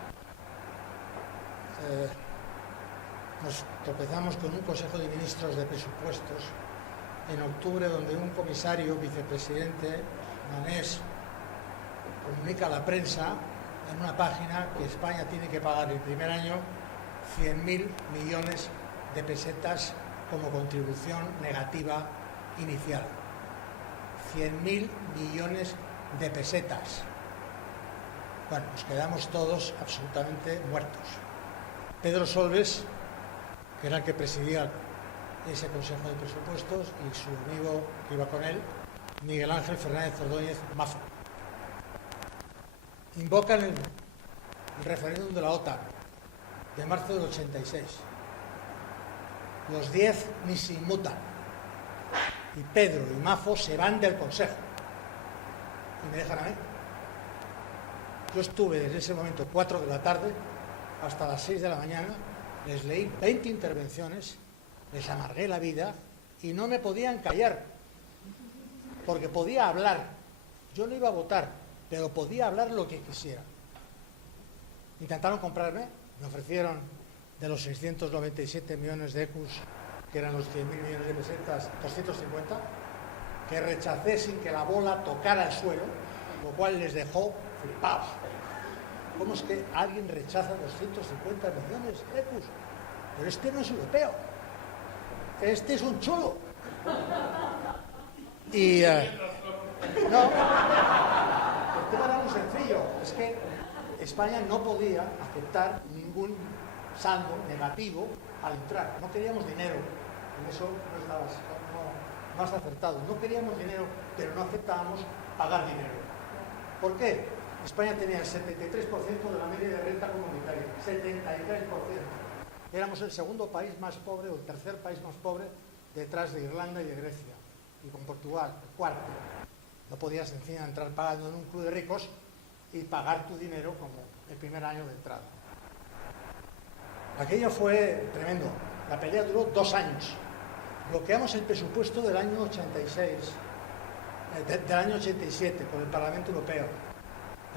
nos tropezamos con un Consejo de Ministros de Presupuestos en octubre, donde un comisario, vicepresidente danés, comunica a la prensa en una página que España tiene que pagar el primer año 100.000 millones de pesetas como contribución negativa inicial. 100.000 millones de pesetas. Bueno, nos quedamos todos absolutamente muertos. Pedro Solbes, que era el que presidía ese Consejo de Presupuestos, y su amigo que iba con él, Miguel Ángel Fernández Ordóñez Mazo, invocan el referéndum de la OTAN de marzo del 86. Los 10 ni se inmutan, y Pedro y Mazo se van del Consejo y me dejan a mí. Yo estuve desde ese momento 4 de la tarde hasta las 6 de la mañana, les leí 20 intervenciones, les amargué la vida y no me podían callar, porque podía hablar. Yo no iba a votar, pero podía hablar lo que quisiera. Intentaron comprarme, me ofrecieron de los 697 millones de ecus, que eran los 100.000 millones de pesetas, 250, que rechacé sin que la bola tocara el suelo, lo cual les dejó flipados. ¿Cómo es que alguien rechaza 250 millones de ecus? Pero este no es europeo, este es un chulo. Y no, el tema era muy sencillo, es que España no podía aceptar ningún saldo negativo al entrar. No queríamos dinero, en eso no estabas más acertado. No queríamos dinero, pero no aceptábamos pagar dinero. ¿Por qué? España tenía el 73% de la media de renta comunitaria, 73%. Éramos el segundo país más pobre, o el tercer país más pobre, detrás de Irlanda y de Grecia, y con Portugal, el cuarto. No podías encima entrar pagando en un club de ricos y pagar tu dinero como el primer año de entrada. Aquello fue tremendo. La pelea duró 2 años. Bloqueamos el presupuesto del año 86, del año 87 con el Parlamento Europeo.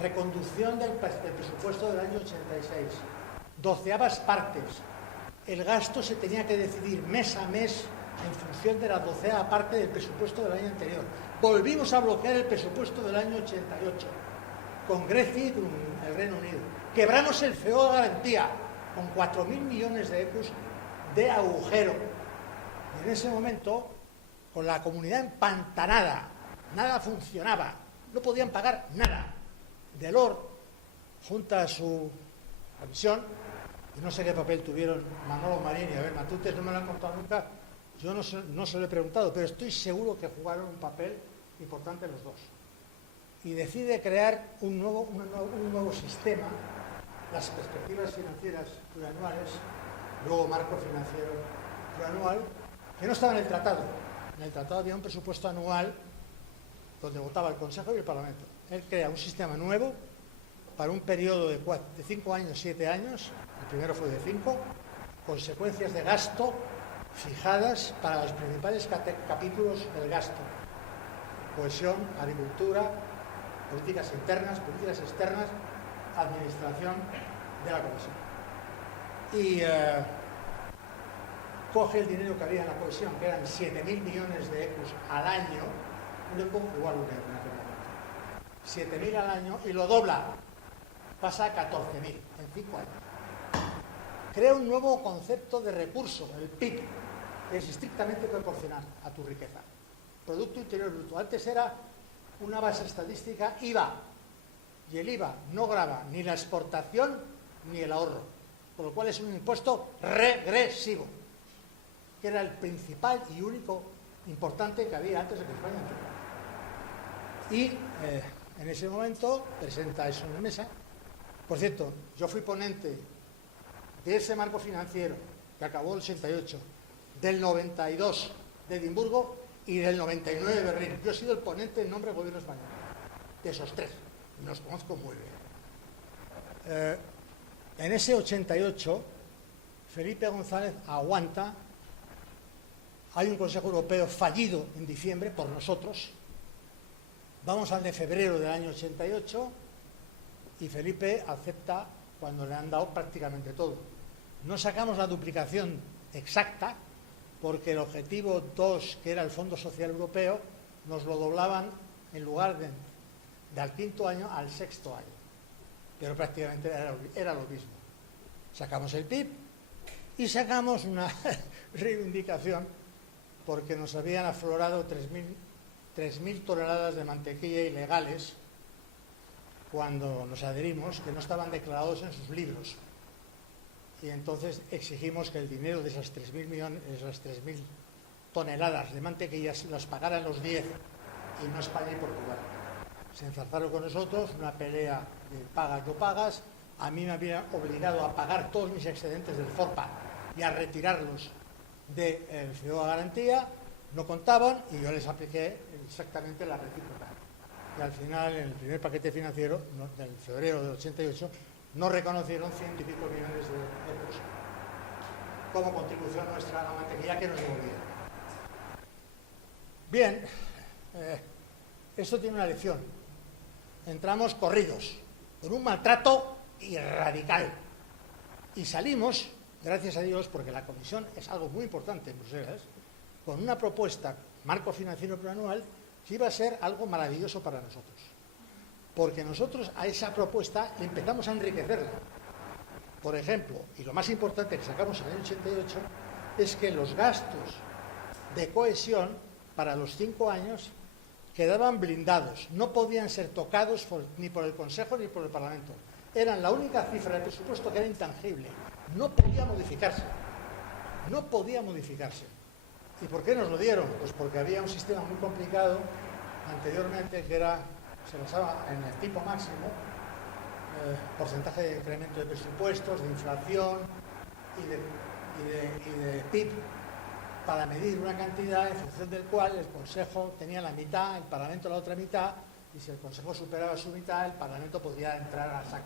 reconducción del presupuesto del año 86, 12avas partes. El gasto se tenía que decidir mes a mes en función de la 12ava parte del presupuesto del año anterior. Volvimos a bloquear el presupuesto del año 88 con Grecia y con el Reino Unido. Quebramos el FEO de garantía con 4.000 millones de euros de agujero. Y en ese momento, con la comunidad empantanada, nada funcionaba, no podían pagar nada. Delors, junto a su comisión, y no sé qué papel tuvieron Manolo Marín y Abel Matutes, no me lo han contado nunca, yo no se lo he preguntado, pero estoy seguro que jugaron un papel importante los dos. Y decide crear un nuevo sistema, las perspectivas financieras plurianuales, luego marco financiero plurianual, que no estaba en el tratado. En el tratado había un presupuesto anual donde votaba el Consejo y el Parlamento. Él crea un sistema nuevo para un periodo de 5 años, 7 años, el primero fue de 5, consecuencias de gasto fijadas para los principales capítulos del gasto: cohesión, agricultura, políticas internas, políticas externas, administración de la Comisión. Y coge el dinero que había en la cohesión, que eran 7.000 millones de euros al año, no le pongo igual un euro en aquel momento, 7.000 al año, y lo dobla, pasa a 14.000 en 5 años. Crea un nuevo concepto de recurso, el PIB, que es estrictamente proporcional a tu riqueza. Producto Interior Bruto. Antes era una base estadística IVA, y el IVA no grava ni la exportación ni el ahorro, por lo cual es un impuesto regresivo, que era el principal y único importante que había antes de que España entrara. Y en ese momento presenta eso en la mesa. Por cierto, yo fui ponente de ese marco financiero que acabó el 88, del 92 de Edimburgo y del 99 de Berlín. Yo he sido el ponente en nombre del gobierno español, de esos tres, y los conozco muy bien. En ese 88, Felipe González aguanta. Hay un Consejo Europeo fallido en diciembre por nosotros. Vamos al de febrero del año 88 y Felipe acepta cuando le han dado prácticamente todo. No sacamos la duplicación exacta porque el objetivo 2, que era el Fondo Social Europeo, nos lo doblaban en lugar de al 5.º año al 6.º año. Pero prácticamente era lo mismo. Sacamos el PIB y sacamos una reivindicación porque nos habían aflorado 3.000 toneladas de mantequilla ilegales cuando nos adherimos, que no estaban declarados en sus libros. Y entonces exigimos que el dinero de esas 3.000 toneladas de mantequilla las pagaran los 10 y no España y Portugal. Se enzarzaron con nosotros, una pelea de pagas, no pagas. A mí me habían obligado a pagar todos mis excedentes del FORPA y a retirarlos del FEO a garantía, no contaban y yo les apliqué exactamente la recíproca. Y al final, en el primer paquete financiero, del febrero del 88, nos reconocieron 100 y pico millones de euros como contribución nuestra a la mantequilla que nos devolvieron. Bien, esto tiene una lección. Entramos corridos, con un maltrato radical. Y salimos, gracias a Dios, porque la Comisión es algo muy importante en Bruselas, con una propuesta, marco financiero plurianual, que iba a ser algo maravilloso para nosotros. Porque nosotros a esa propuesta empezamos a enriquecerla. Por ejemplo, y lo más importante que sacamos en el 88, es que los gastos de cohesión para los 5 años quedaban blindados, no podían ser tocados ni por el Consejo ni por el Parlamento. Eran la única cifra de presupuesto que era intangible, no podía modificarse. No podía modificarse. ¿Y por qué nos lo dieron? Pues porque había un sistema muy complicado anteriormente que se basaba en el tipo máximo, porcentaje de incremento de presupuestos, de inflación y de PIB, para medir una cantidad en función del cual el Consejo tenía la mitad, el Parlamento la otra mitad, y si el Consejo superaba su mitad, el Parlamento podría entrar a saco.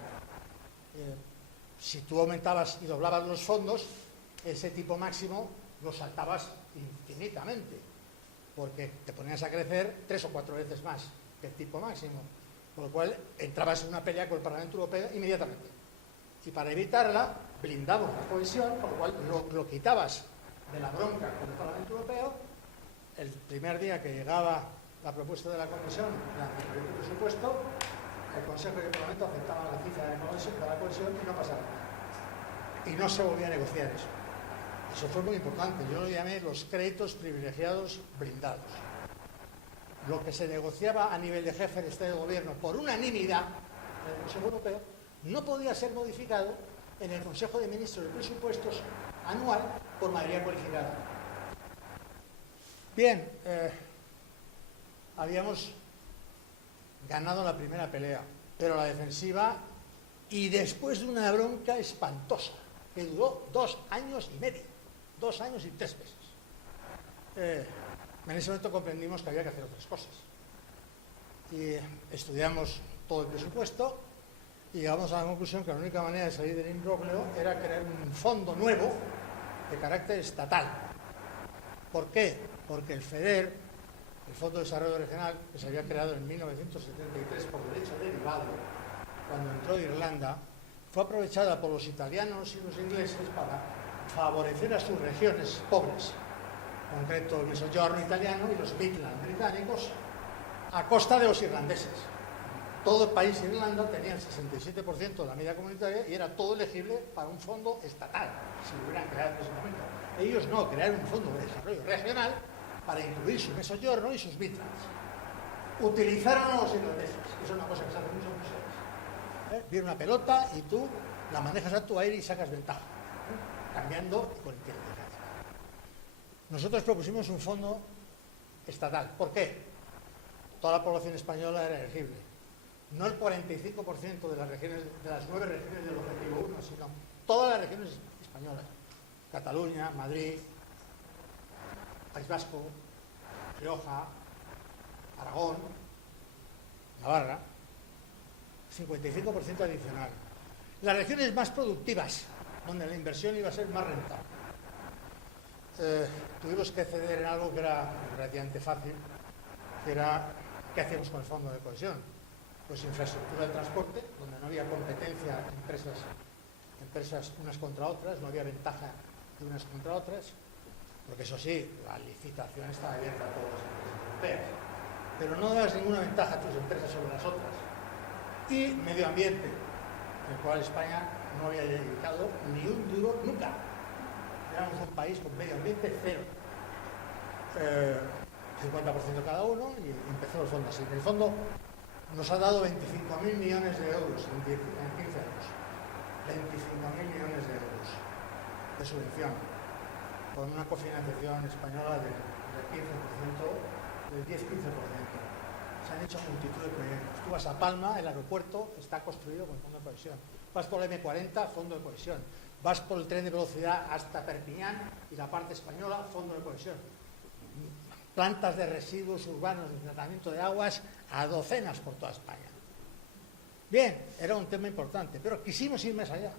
Si tú aumentabas y doblabas los fondos, ese tipo máximo lo saltabas infinitamente, porque te ponías a crecer 3 o 4 veces más que el tipo máximo. con lo cual entrabas en una pelea con el Parlamento Europeo inmediatamente. Y para evitarla, blindabas la cohesión, con lo cual lo quitabas de la bronca con el Parlamento Europeo. El primer día que llegaba la propuesta de la Comisión, el presupuesto, el Consejo y el Parlamento aceptaban la cifra de la cohesión y no pasaba nada. Y no se volvía a negociar eso. Eso fue muy importante. Yo lo llamé los créditos privilegiados blindados. Lo que se negociaba a nivel de jefe de Estado y de Gobierno por unanimidad en el Consejo Europeo no podía ser modificado en el Consejo de Ministros de Presupuestos anual por mayoría cualificada. Bien, habíamos ganado la primera pelea, pero la defensiva, y después de una bronca espantosa, que duró 2 años y medio, 2 años y 3 meses. En ese momento comprendimos que había que hacer otras cosas. Y estudiamos todo el presupuesto y llegamos a la conclusión que la única manera de salir del imbroglio era crear un fondo nuevo de carácter estatal. ¿Por qué? Porque el FEDER, el Fondo de Desarrollo Regional, que se había creado en 1973 por derecho derivado, cuando entró Irlanda, fue aprovechada por los italianos y los ingleses para favorecer a sus regiones pobres, en concreto el Mezzogiorno italiano y los Midlands británicos, a costa de los irlandeses. Todo el país de Irlanda tenía el 67% de la media comunitaria y era todo elegible para un fondo estatal, si lo hubieran creado en ese momento. Ellos no, crearon un fondo de desarrollo regional para incluir su Mezzogiorno y sus Midlands. Utilizaron a los irlandeses, que es una cosa que se hace mucho en museos. Viene una pelota y tú la manejas a tu aire y sacas ventaja, cambiando con inteligencia. Nosotros propusimos un fondo estatal. ¿Por qué? Toda la población española era elegible. No el 45% de las regiones, de las 9 regiones del objetivo 1, sino todas las regiones españolas. Cataluña, Madrid, País Vasco, Rioja, Aragón, Navarra, 55% adicional. Las regiones más productivas, donde la inversión iba a ser más rentable. Tuvimos que ceder en algo que era relativamente fácil, que era ¿qué hacíamos con el fondo de cohesión? Pues infraestructura de transporte, donde no había competencia empresas unas contra otras, no había ventaja de unas contra otras, porque eso sí, la licitación estaba abierta a todas las empresas europeas, pero no dabas ninguna ventaja a tus empresas sobre las otras. Y medio ambiente, el cual España no había dedicado ni un duro nunca. Éramos un país con medio ambiente cero. 50% cada uno, y empezó el fondo así. El fondo nos ha dado 25.000 millones de euros en 15 años. 25.000 millones de euros de subvención, con una cofinanciación española del 15%, del 10-15%. Se han hecho multitud de proyectos. Tú vas a Palma, el aeropuerto está construido con fondo de cohesión. Vas por la M40, fondo de cohesión. Vas por el tren de velocidad hasta Perpiñán y la parte española, fondo de cohesión. Plantas de residuos urbanos de tratamiento de aguas a docenas por toda España. Bien, era un tema importante, pero quisimos ir más allá.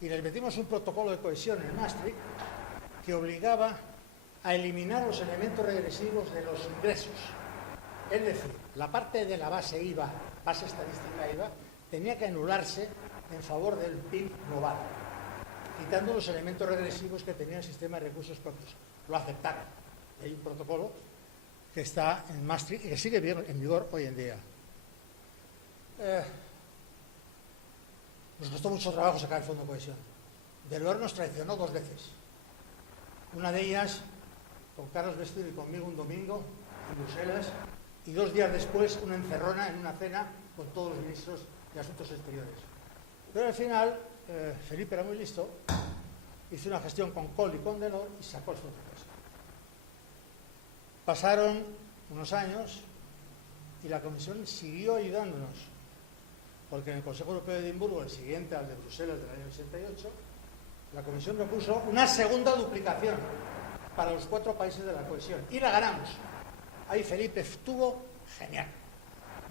Y les metimos un protocolo de cohesión en Maastricht que obligaba a eliminar los elementos regresivos de los ingresos. Es decir, la parte de la base IVA, base estadística IVA, tenía que anularse en favor del PIB global, quitando los elementos regresivos que tenía el sistema de recursos propios. Lo aceptaron. Hay un protocolo que está en Maastricht y que sigue en vigor hoy en día. Nos costó mucho trabajo sacar el fondo de cohesión. Delors nos traicionó 2 veces. Una de ellas con Carlos Vestido y conmigo un domingo en Bruselas, y 2 días después una encerrona en una cena con todos los ministros de Asuntos Exteriores. Pero al final Felipe era muy listo, hizo una gestión con Kohl y con Delors y sacó el fondo de cohesión. Pasaron unos años y la Comisión siguió ayudándonos, porque en el Consejo Europeo de Edimburgo, el siguiente al de Bruselas del año 68, la Comisión propuso una segunda duplicación para los 4 países de la cohesión y la ganamos. Ahí Felipe estuvo genial.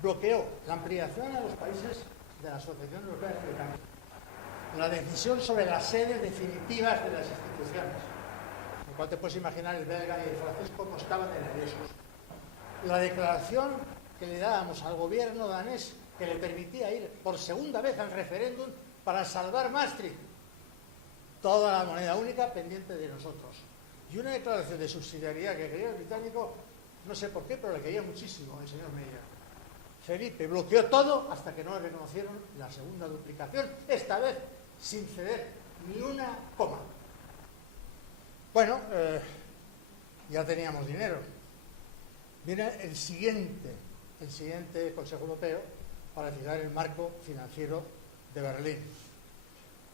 Bloqueó la ampliación a los países de la Asociación Europea de Cambio, la decisión sobre las sedes definitivas de las instituciones, lo cual te puedes imaginar el belga y el francés cómo estaban de nerviosos. La declaración que le dábamos al gobierno danés que le permitía ir por segunda vez al referéndum para salvar Maastricht. Toda la moneda única pendiente de nosotros. Y una declaración de subsidiariedad que quería el británico, no sé por qué, pero le quería muchísimo al señor Meyer. Felipe bloqueó todo hasta que no le reconocieron la segunda duplicación, esta vez sin ceder ni una coma. Bueno, ya teníamos dinero. Viene el siguiente Consejo Europeo para fijar el marco financiero de Berlín.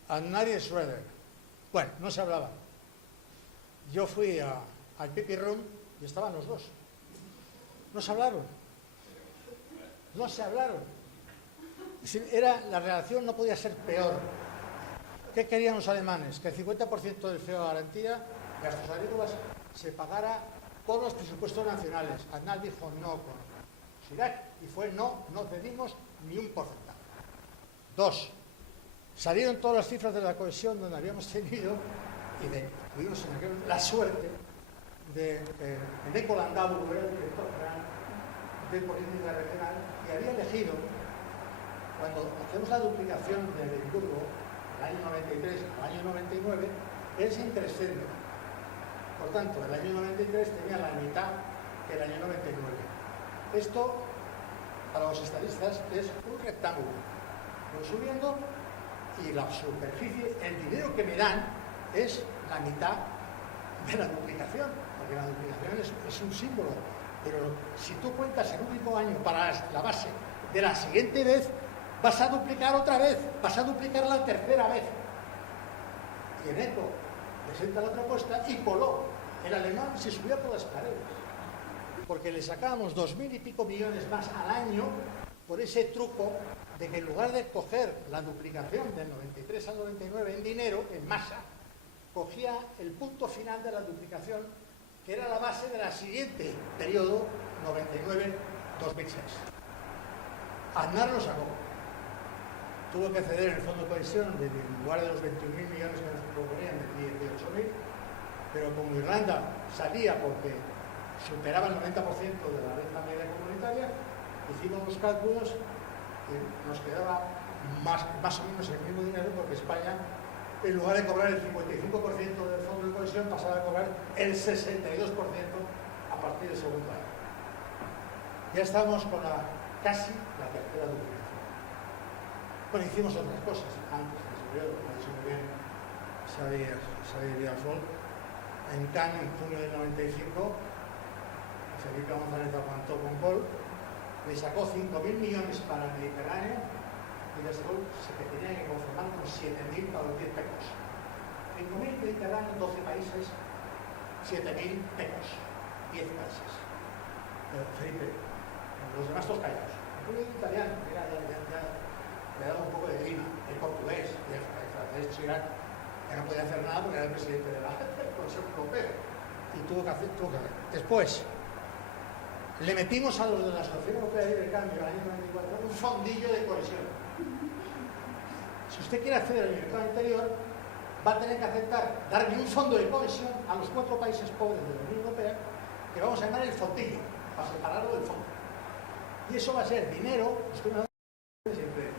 Aznar y Schröder. Bueno, no se hablaba. Yo fui al Pipi Room y estaban los dos. No se hablaron. No se hablaron. La relación no podía ser peor. ¿Qué querían los alemanes? Que el 50% del FEO de garantía, gastos agrícolas, se pagara por los presupuestos nacionales. Aznar dijo no con Chirac y fue no cedimos ni un porcentaje. 2. Salieron todas las cifras de la cohesión donde habíamos tenido y tuvimos la suerte de Eneko Landau, que era el director general de política regional, y había elegido, cuando hacemos la duplicación de Edimburgo, el año 93 al año 99, es increscendo. Por tanto, el año 93 tenía la mitad que el año 99. Esto, para los estadistas, es un rectángulo. Voy subiendo y la superficie, el dinero que me dan es la mitad de la duplicación, porque la duplicación es un símbolo. Pero si tú cuentas el último año para la base de la siguiente vez, vas a duplicar otra vez, vas a duplicar la tercera vez. Y Eneko presenta la propuesta y coló. El alemán se subía por las paredes, porque le sacábamos 2.000 y pico millones más al año por ese truco de que en lugar de coger la duplicación del 93 al 99 en dinero, en masa, cogía el punto final de la duplicación, que era la base de la siguiente periodo, 99-2006. Aznar lo sacó. Tuvo que ceder en el Fondo de Cohesión, en lugar de los 21.000 millones que nos proponían, de 18.000, pero como Irlanda salía porque superaba el 90% de la renta media comunitaria, hicimos los cálculos y nos quedaba más o menos el mismo dinero, porque España, en lugar de cobrar el 55% del Fondo de Cohesión, pasaba a cobrar el 62% a partir del segundo año. Ya estamos con casi la tercera duplicación. Bueno, hicimos otras cosas antes de ese periodo, como ha dicho muy bien Xavier Villarfol. En Cannes, en junio del 95, Felipe González aguantó con Paul, le sacó 5.000 millones para el Mediterráneo y les dijo que tenía que conformar con 7.000 para los 10 pecos. 5.000 Mediterráneo, 12 países, 7.000 pecos, 10 países. Felipe, los demás todos callados. El italiano, que ya le daba un poco de grima, el portugués, el francés, Chirac, que no podía hacer nada porque era el presidente del Consejo Europeo y tuvo que hacer. Después le metimos a los de la Asociación Europea de Libre Cambio el año 94 un fondillo de cohesión. Si usted quiere acceder al mercado interior, va a tener que aceptar darle un fondo de cohesión a los 4 países pobres de la Unión Europea, que vamos a llamar el fondillo, para separarlo del fondo. Y eso va a ser dinero, siempre,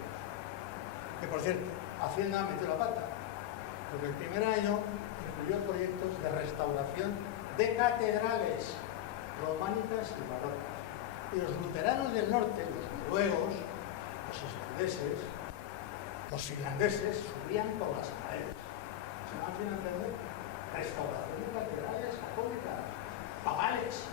que por cierto, Hacienda metió la pata, porque el primer año incluyó proyectos de restauración de catedrales románicas y barrocas. Y los luteranos del norte, los noruegos, los islandeses, los finlandeses, subían por las paredes. Se van financiando restauración de catedrales católicas, papales.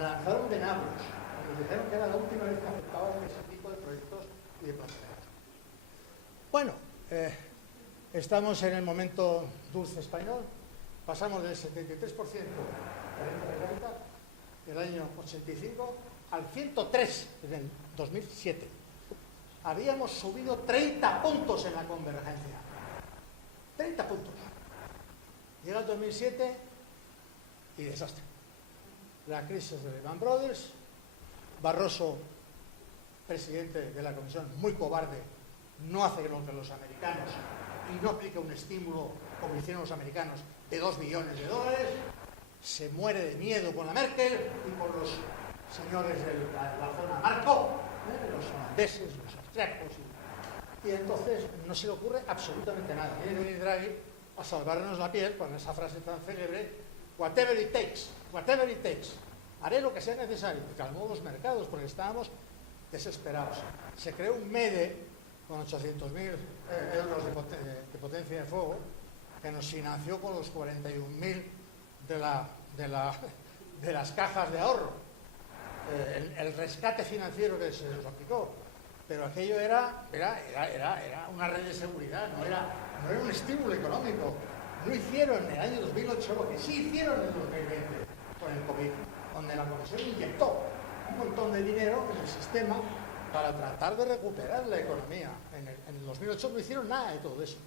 Lanzaron venablos. Nos dijeron que era la última vez que aceptaban ese tipo de proyectos y de planteamientos. Bueno, estamos en el momento dulce español. Pasamos del 73% de renta per cápita del año 85 al 103 en el 2007. Habíamos subido 30 puntos en la convergencia. 30 puntos. Llega el 2007 y desastre. La crisis de Lehman Brothers, Barroso, presidente de la Comisión, muy cobarde, no hace lo que los americanos y no aplica un estímulo, como hicieron los americanos, de $2 billones, se muere de miedo con la Merkel y con los señores de la zona marco, los holandeses, los austriacos, y entonces no se le ocurre absolutamente nada. Tiene que venir Draghi a salvarnos la piel con esa frase tan célebre: whatever it takes, haré lo que sea necesario. Y calmó los mercados porque estábamos desesperados. Se creó un MEDE con 800.000 euros de potencia de fuego que nos financió con los 41.000 de las cajas de ahorro. El rescate financiero que se nos aplicó. Pero aquello era una red de seguridad, no era un estímulo económico. No hicieron en el año 2008 lo que sí hicieron en el 2020 con el COVID, donde la Comisión inyectó un montón de dinero en el sistema para tratar de recuperar la economía. En el 2008 no hicieron nada de todo eso.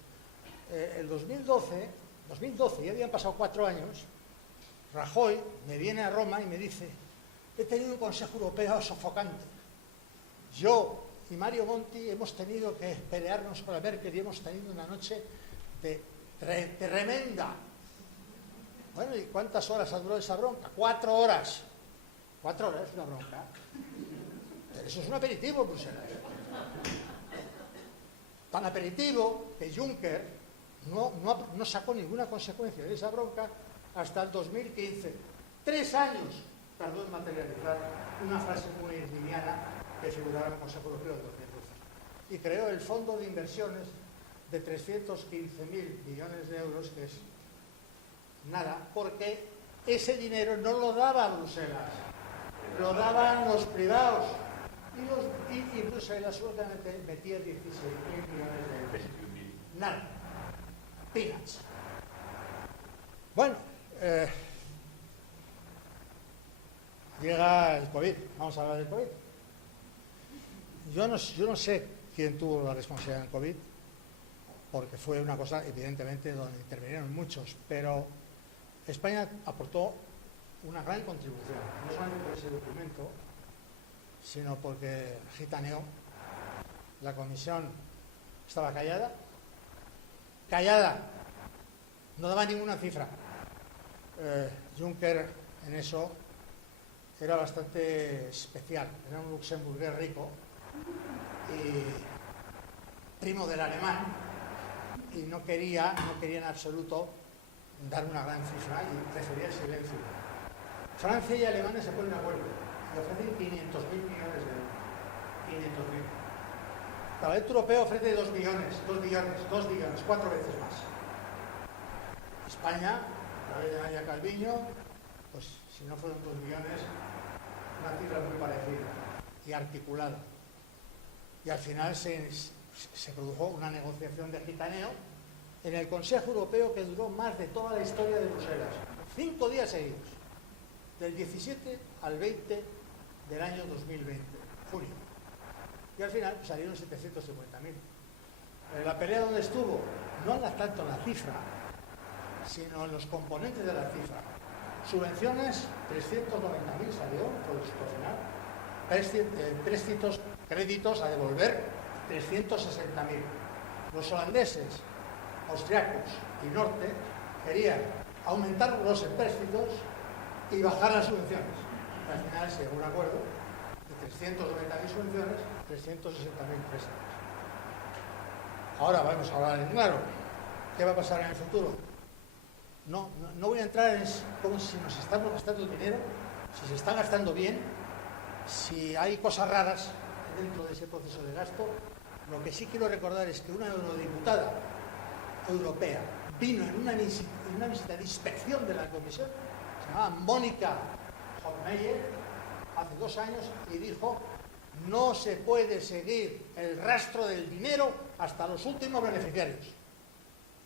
El 2012, ya habían pasado 4 años, Rajoy me viene a Roma y me dice: he tenido un Consejo Europeo sofocante. Yo y Mario Monti hemos tenido que pelearnos con la Merkel y hemos tenido una noche tremenda. Bueno, ¿y cuántas horas ha durado esa bronca? 4 horas. 4 horas es una bronca. Eso es un aperitivo en Bruselas. Tan aperitivo que Juncker no sacó ninguna consecuencia de esa bronca hasta el 2015. 3 años tardó en materializar una frase muy liviana que figuraba en el Consejo Europeo de 2012. Y creó el Fondo de Inversiones de 315.000 millones de euros, que es nada, porque ese dinero no lo daba Bruselas, lo daban los privados. Y Bruselas solamente metía 16.000 millones de euros. Nada. Peanuts. Bueno, llega el COVID. Vamos a hablar del COVID. Yo no sé quién tuvo la responsabilidad del COVID, porque fue una cosa, evidentemente, donde intervinieron muchos, pero España aportó una gran contribución, no solamente por ese documento, sino porque gitaneó. La Comisión estaba callada, no daba ninguna cifra. Juncker en eso era bastante especial, era un luxemburgués rico y primo del alemán, y no quería en absoluto dar una gran cifra y prefería el silencio. Francia y Alemania se ponen de acuerdo y ofrecen 500.000 millones de euros. 500.000. El Parlamento Europeo ofrece 2 billones, 4 veces más. España, a través de Nadia Calviño, pues si no fueron 2 billones, una cifra muy parecida y articulada. Y al final se produjo una negociación de gitaneo en el Consejo Europeo que duró más de toda la historia de Bruselas. 5 días seguidos, del 17 al 20 del año 2020, junio. Y al final salieron 750.000. La pelea donde estuvo, no tanto en la cifra, sino en los componentes de la cifra. Subvenciones, 390.000 salió, producto final. Créditos a devolver, 360.000. Los holandeses, austriacos y norte querían aumentar los empréstitos y bajar las subvenciones. Al final se llegó a un acuerdo de 390.000 subvenciones, 360.000 préstamos. Ahora vamos a hablar en claro. ¿Qué va a pasar en el futuro? No voy a entrar en cómo si nos estamos gastando el dinero, si se está gastando bien, si hay cosas raras dentro de ese proceso de gasto. Lo que sí quiero recordar es que una eurodiputada europea vino en una visita de inspección de la Comisión, se llamaba Mónica Hohlmeier, hace 2 años, y dijo: no se puede seguir el rastro del dinero hasta los últimos beneficiarios.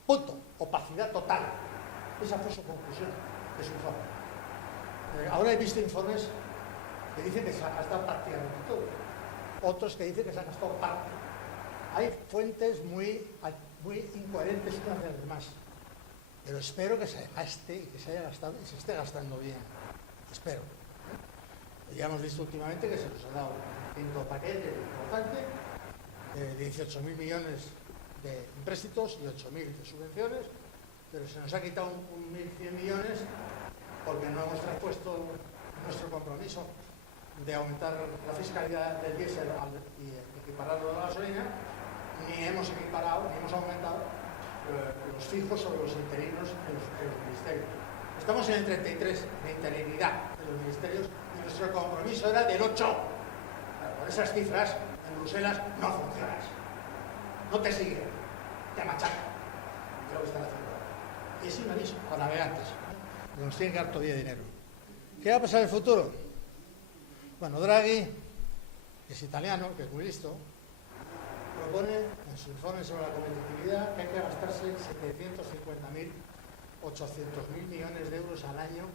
Punto. Opacidad total. Esa fue su conclusión de su informe. Ahora he visto informes que dicen que se ha gastado prácticamente todo, otros que dicen que se ha gastado parte. Hay fuentes muy incoherentes unas de las demás, pero espero que se gaste y que se haya gastado y se esté gastando bien. Espero. Ya hemos visto últimamente que se nos ha dado un quinto paquete importante de 18.000 millones de empréstitos y 8.000 de subvenciones, pero se nos ha quitado 1.100 millones porque no hemos traspuesto nuestro compromiso de aumentar la fiscalidad del diésel y equipararlo a la gasolina, ni hemos equiparado, ni hemos aumentado los fijos sobre los interinos en los ministerios. Estamos en el 33 de interinidad de los ministerios y nuestro compromiso era del 8. Con esas cifras en Bruselas no funcionas. No te siguen, te machacan. Es lo que están haciendo. Y es un aviso para navegantes. Nos tienen que dar todavía dinero. ¿Qué va a pasar en el futuro? Bueno, Draghi, que es italiano, que es muy listo, propone en su informe sobre la competitividad que hay que gastarse 750.000, 800.000 millones de euros al año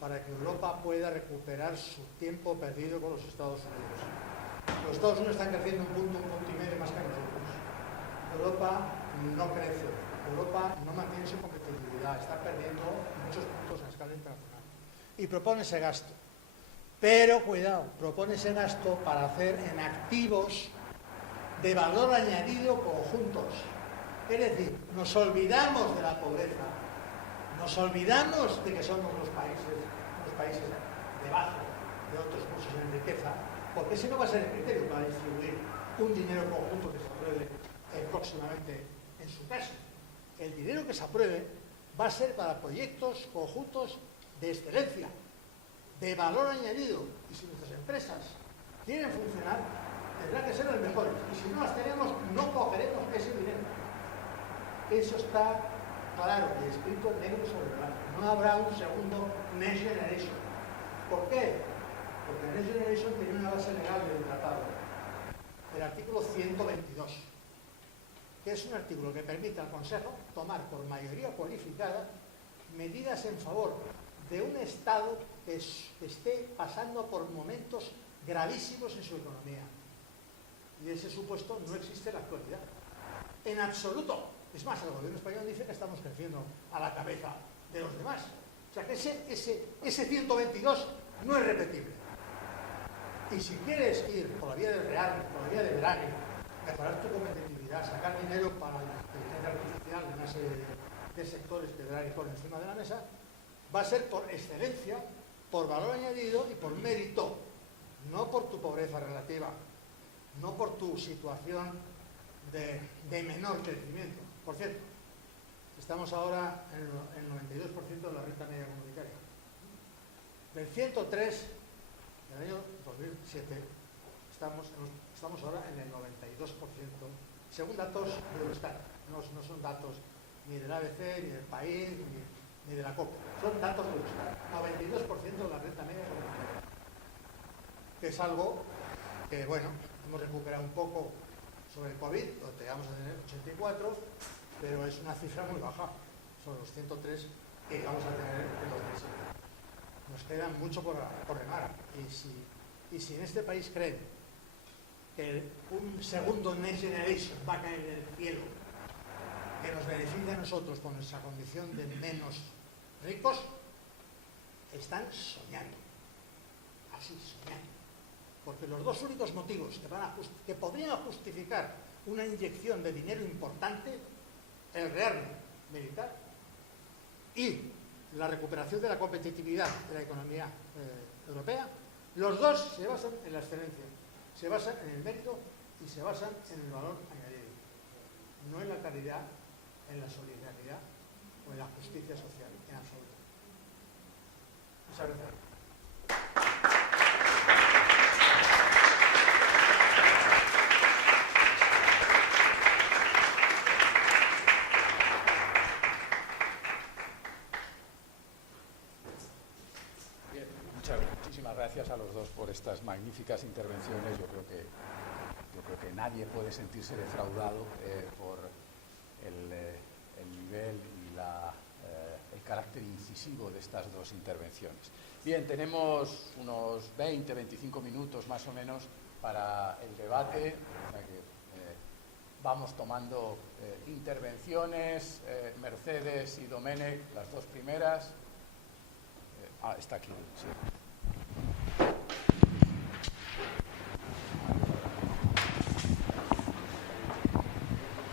para que Europa pueda recuperar su tiempo perdido con los Estados Unidos. Los Estados Unidos están creciendo un punto y medio más que nosotros. Europa no crece, Europa no mantiene su competitividad, está perdiendo muchos puntos a escala internacional. Y propone ese gasto. Pero, cuidado, propone ese gasto para hacer en activos de valor añadido conjuntos. Es decir, nos olvidamos de la pobreza, nos olvidamos de que somos los países debajo de otros cursos en riqueza, porque ese no va a ser el criterio para distribuir un dinero conjunto que se apruebe próximamente en su caso. El dinero que se apruebe va a ser para proyectos conjuntos de excelencia, de valor añadido, y si nuestras empresas quieren funcionar, tendrán que ser los mejores, y si no las tenemos, no cogeremos ese dinero. Eso está claro y escrito negro sobre blanco. No habrá un segundo Next Generation. ¿Por qué? Porque el Next Generation tiene una base legal del tratado, el artículo 122, que es un artículo que permite al Consejo tomar por mayoría cualificada medidas en favor de un Estado que esté pasando por momentos gravísimos en su economía. Y ese supuesto no existe en la actualidad. En absoluto. Es más, el gobierno español dice que estamos creciendo a la cabeza de los demás. O sea que ese 122 no es repetible. Y si quieres ir por la vía del Real, por la vía de Draghi, mejorar tu competitividad, sacar dinero para la inteligencia artificial en una serie de sectores que Draghi pone encima de la mesa, va a ser por excelencia, por valor añadido y por mérito, no por tu pobreza relativa, no por tu situación de menor crecimiento. Por cierto, estamos ahora en el 92% de la renta media comunitaria. Del 103 del año 2007 estamos ahora en el 92%, según datos de Eurostat. No son datos ni del ABC, ni del País, ni de la COPE. Son datos de Eurostat. 92% de la renta media comunitaria. Que es algo que, bueno, hemos recuperado un poco sobre el COVID, donde llegamos a tener 84, pero es una cifra muy baja, sobre los 103 que vamos a tener en 2007. Nos queda mucho por remar. Y si en este país creen que un segundo Next Generation va a caer del cielo, que nos beneficie a nosotros con nuestra condición de menos ricos, están soñando. Así, soñando. Porque los dos únicos motivos que podrían justificar una inyección de dinero importante, el rearme militar y la recuperación de la competitividad de la economía europea, los dos se basan en la excelencia, se basan en el mérito y se basan en el valor añadido, no en la caridad, en la solidaridad o en la justicia social, en absoluto. Muchas gracias. Muchísimas gracias a los dos por estas magníficas intervenciones. Yo creo que nadie puede sentirse defraudado por el nivel y el carácter incisivo de estas dos intervenciones. Bien, tenemos unos 20-25 minutos más o menos para el debate. O sea que, vamos tomando intervenciones. Mercedes y Domènech, las dos primeras. Está aquí, sí.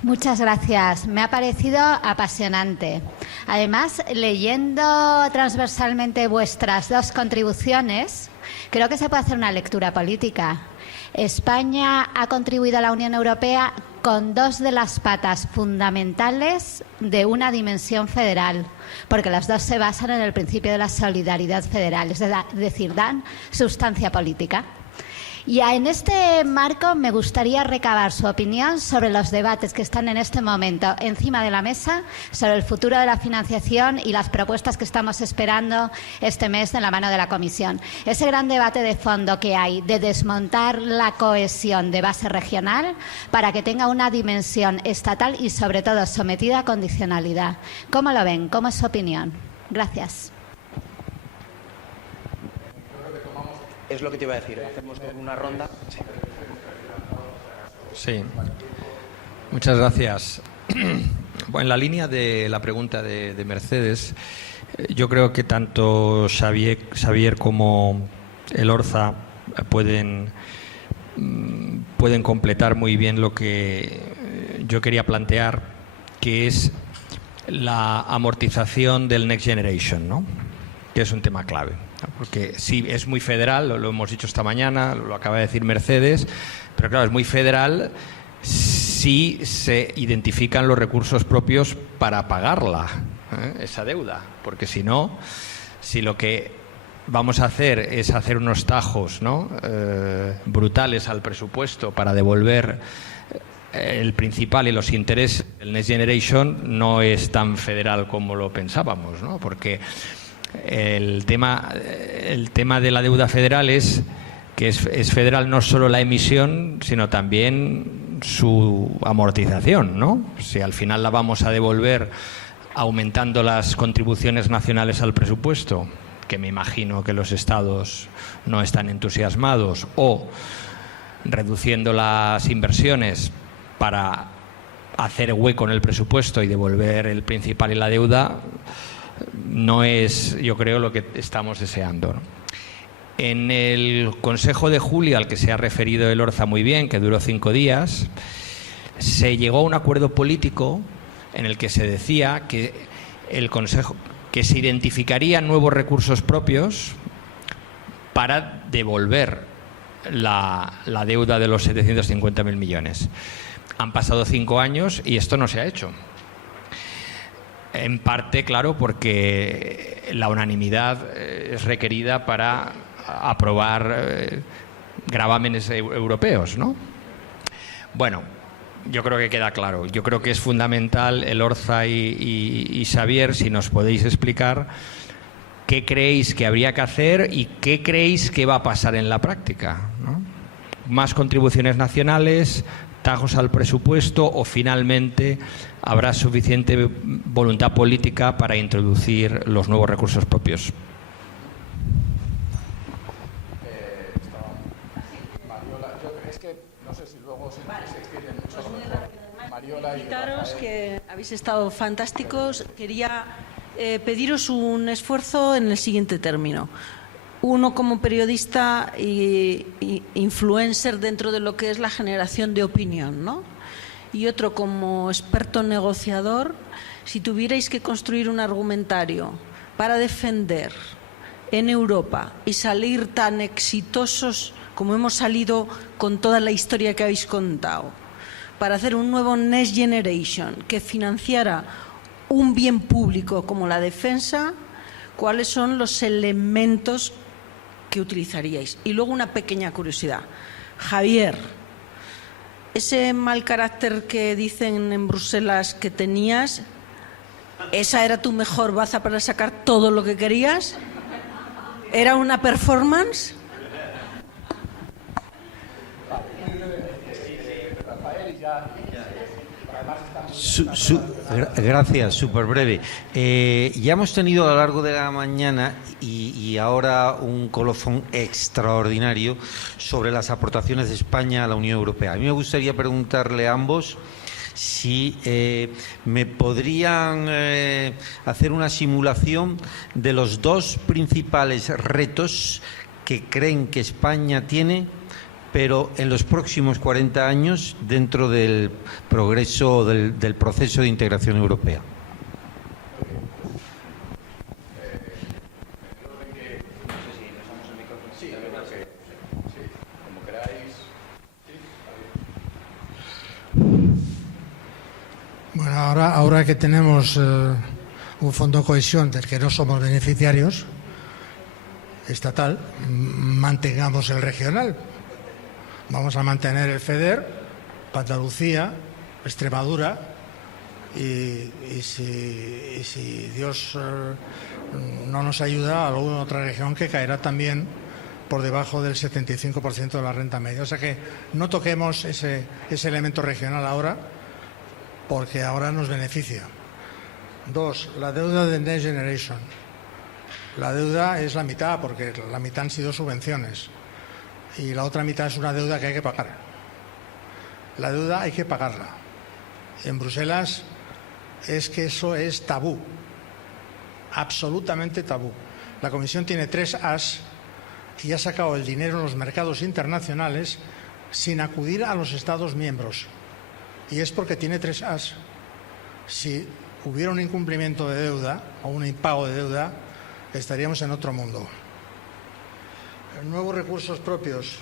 Muchas gracias. Me ha parecido apasionante. Además, leyendo transversalmente vuestras dos contribuciones, creo que se puede hacer una lectura política. España ha contribuido a la Unión Europea con dos de las patas fundamentales de una dimensión federal, porque las dos se basan en el principio de la solidaridad federal, es decir, dan sustancia política. Y en este marco me gustaría recabar su opinión sobre los debates que están en este momento encima de la mesa sobre el futuro de la financiación y las propuestas que estamos esperando este mes de la mano de la Comisión. Ese gran debate de fondo que hay de desmontar la cohesión de base regional para que tenga una dimensión estatal y sobre todo sometida a condicionalidad. ¿Cómo lo ven? ¿Cómo es su opinión? Gracias. Es lo que te iba a decir. Hacemos una ronda. Sí. Muchas gracias. Bueno, en la línea de la pregunta de Mercedes, yo creo que tanto Xavier como Elorza pueden completar muy bien lo que yo quería plantear, que es la amortización del Next Generation, ¿no? Que es un tema clave. Porque sí, es muy federal, lo hemos dicho esta mañana, lo acaba de decir Mercedes, pero claro, es muy federal si se identifican los recursos propios para pagarla, esa deuda. Porque si no, si lo que vamos a hacer es hacer unos tajos, ¿no? Brutales al presupuesto para devolver el principal y los intereses del Next Generation, no es tan federal como lo pensábamos, ¿no? Porque el tema de la deuda federal es que es federal no solo la emisión, sino también su amortización, ¿no? Si al final la vamos a devolver aumentando las contribuciones nacionales al presupuesto, que me imagino que los estados no están entusiasmados, o reduciendo las inversiones para hacer hueco en el presupuesto y devolver el principal y la deuda, no es, yo creo, lo que estamos deseando, ¿no? En el Consejo de julio, al que se ha referido Elorza muy bien, que duró 5 días, se llegó a un acuerdo político en el que se decía que el Consejo, que se identificarían nuevos recursos propios para devolver la deuda de los 750.000 millones. Han pasado 5 años y esto no se ha hecho. En parte, claro, porque la unanimidad es requerida para aprobar gravámenes europeos, ¿no? Bueno, yo creo que queda claro. Yo creo que es fundamental, Elorza y Xavier, si nos podéis explicar qué creéis que habría que hacer y qué creéis que va a pasar en la práctica, ¿no? Más contribuciones nacionales, tajos al presupuesto, o finalmente habrá suficiente voluntad política para introducir los nuevos recursos propios. Mariola, es que no sé si luego se extiende mucho. Mariola y Invitaros, que habéis estado fantásticos. Quería pediros un esfuerzo en el siguiente término. Uno como periodista e influencer dentro de lo que es la generación de opinión, ¿no? Y otro como experto negociador. Si tuvierais que construir un argumentario para defender en Europa y salir tan exitosos como hemos salido con toda la historia que habéis contado, para hacer un nuevo Next Generation que financiara un bien público como la defensa, ¿cuáles son los elementos que utilizaríais? Y luego una pequeña curiosidad. Javier, ese mal carácter que dicen en Bruselas que tenías, ¿esa era tu mejor baza para sacar todo lo que querías? ¿Era una performance? Gracias, súper breve. Ya hemos tenido a lo largo de la mañana y ahora un colofón extraordinario sobre las aportaciones de España a la Unión Europea. A mí me gustaría preguntarle a ambos si me podrían hacer una simulación de los dos principales retos que creen que España tiene, pero en los próximos 40 años dentro del progreso del proceso de integración europea. Sí, yo creo que sí, como queráis. Bueno, ahora que tenemos un fondo de cohesión del que no somos beneficiarios, estatal, mantengamos el regional. Vamos a mantener el FEDER para Andalucía, Extremadura y si Dios no nos ayuda, alguna otra región que caerá también por debajo del 75% de la renta media. O sea que no toquemos ese elemento regional ahora, porque ahora nos beneficia. 2. La deuda de Next Generation. La deuda es la mitad, porque la mitad han sido subvenciones. Y la otra mitad es una deuda que hay que pagar. La deuda hay que pagarla. En Bruselas es que eso es tabú. Absolutamente tabú. La Comisión tiene 3 As y ha sacado el dinero en los mercados internacionales sin acudir a los Estados miembros. Y es porque tiene 3 As. Si hubiera un incumplimiento de deuda o un impago de deuda, estaríamos en otro mundo. Nuevos recursos propios.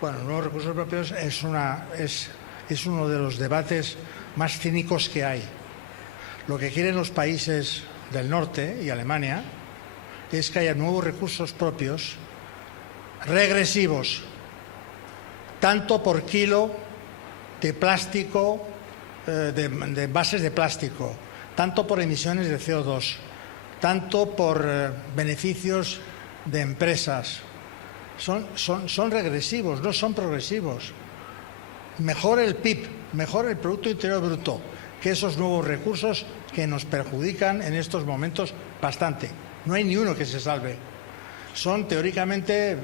Bueno, nuevos recursos propios es uno de los debates más cínicos que hay. Lo que quieren los países del norte y Alemania es que haya nuevos recursos propios regresivos, tanto por kilo de plástico, de envases de plástico, tanto por emisiones de CO2, tanto por beneficios de empresas. Son regresivos, no son progresivos. Mejor el PIB, mejor el Producto Interior Bruto, que esos nuevos recursos que nos perjudican en estos momentos bastante. No hay ni uno que se salve. Son teóricamente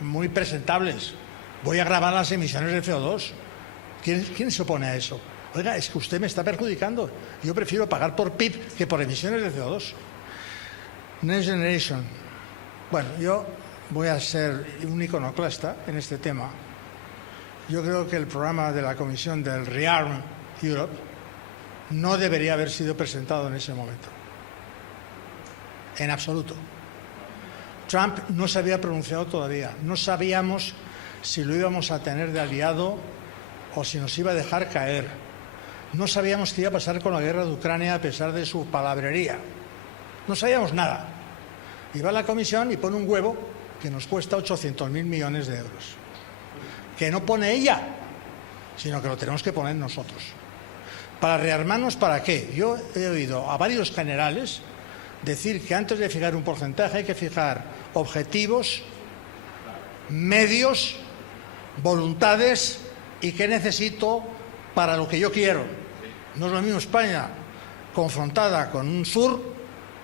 muy presentables. Voy a grabar las emisiones de CO2. ¿Quién se opone a eso? Oiga, es que usted me está perjudicando. Yo prefiero pagar por PIB que por emisiones de CO2. Next Generation. Bueno, yo voy a ser un iconoclasta en este tema. Yo creo que el programa de la Comisión del ReArm Europe no debería haber sido presentado en ese momento. En absoluto. Trump no se había pronunciado todavía. No sabíamos si lo íbamos a tener de aliado o si nos iba a dejar caer. No sabíamos qué iba a pasar con la guerra de Ucrania a pesar de su palabrería. No sabíamos nada. Y va a la Comisión y pone un huevo que nos cuesta 800.000 millones de euros. Que no pone ella, sino que lo tenemos que poner nosotros. ¿Para rearmarnos para qué? Yo he oído a varios generales decir que antes de fijar un porcentaje hay que fijar objetivos, medios, voluntades y qué necesito para lo que yo quiero. No es lo mismo España confrontada con un sur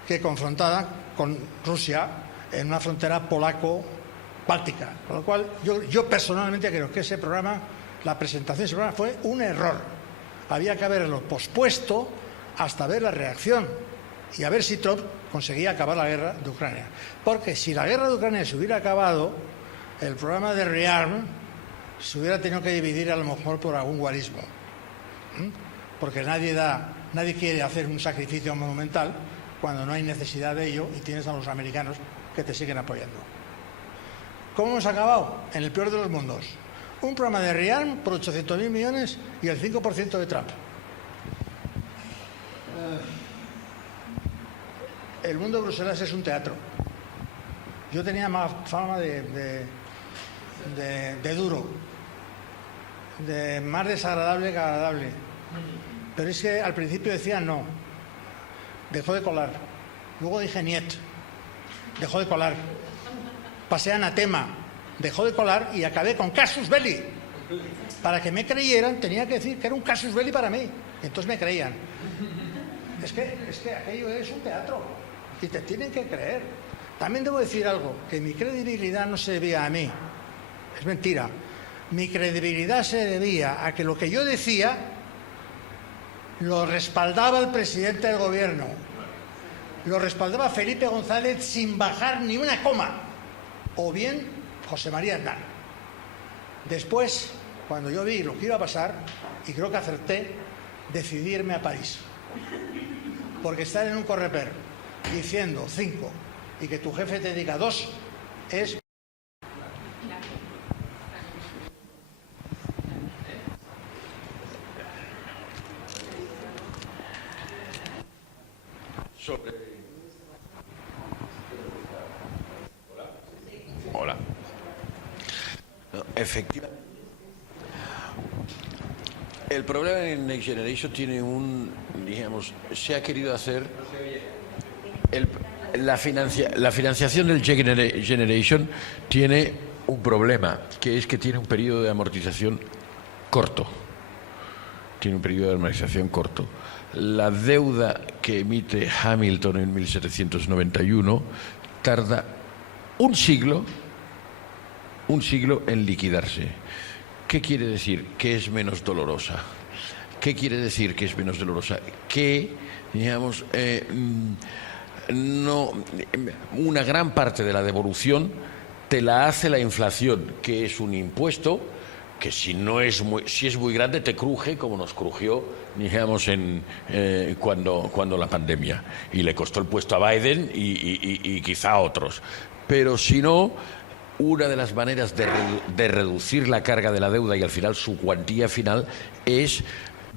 que confrontada con Rusia en una frontera polaco-báltica. Con lo cual, yo personalmente creo que ese programa, la presentación de ese programa fue un error. Había que haberlo pospuesto hasta ver la reacción y a ver si Trump conseguía acabar la guerra de Ucrania. Porque si la guerra de Ucrania se hubiera acabado, el programa de ReArm se hubiera tenido que dividir a lo mejor por algún guarismo. Porque nadie quiere hacer un sacrificio monumental cuando no hay necesidad de ello y tienes a los americanos que te siguen apoyando. ¿Cómo hemos acabado? En el peor de los mundos. Un programa de ReArm por 800.000 millones y el 5% de Trump. El mundo de Bruselas es un teatro. Yo tenía más fama de duro, de más desagradable que agradable. Pero es que al principio decía no. Dejó de colar. Luego dije niet. Dejó de colar. Pasé a anatema. Dejó de colar y acabé con casus belli. Para que me creyeran tenía que decir que era un casus belli para mí. Y entonces me creían. Es que aquello es un teatro. Y te tienen que creer. También debo decir algo, que mi credibilidad no se debía a mí. Es mentira. Mi credibilidad se debía a que lo que yo decía lo respaldaba el presidente del gobierno. Lo respaldaba Felipe González sin bajar ni una coma. O bien José María Aznar. Después, cuando yo vi lo que iba a pasar, y creo que acerté, decidí irme a París. Porque estar en un Coreper diciendo 5 y que tu jefe te diga 2 es... Hola. No, efectivamente. El problema en Next Generation tiene digamos, se ha querido hacer la financiación del Generation tiene un problema, que es que tiene un periodo de amortización corto. Tiene un periodo de amortización corto. La deuda que emite Hamilton en 1791 tarda un siglo en liquidarse. ¿Qué quiere decir? Que es menos dolorosa. ¿Qué quiere decir que es menos dolorosa? Que, digamos, una gran parte de la devolución te la hace la inflación, que es un impuesto que si es muy grande te cruje, como nos crujió, digamos, cuando la pandemia, y le costó el puesto a Biden y quizá a otros. Pero si no, una de las maneras de reducir la carga de la deuda y al final su cuantía final es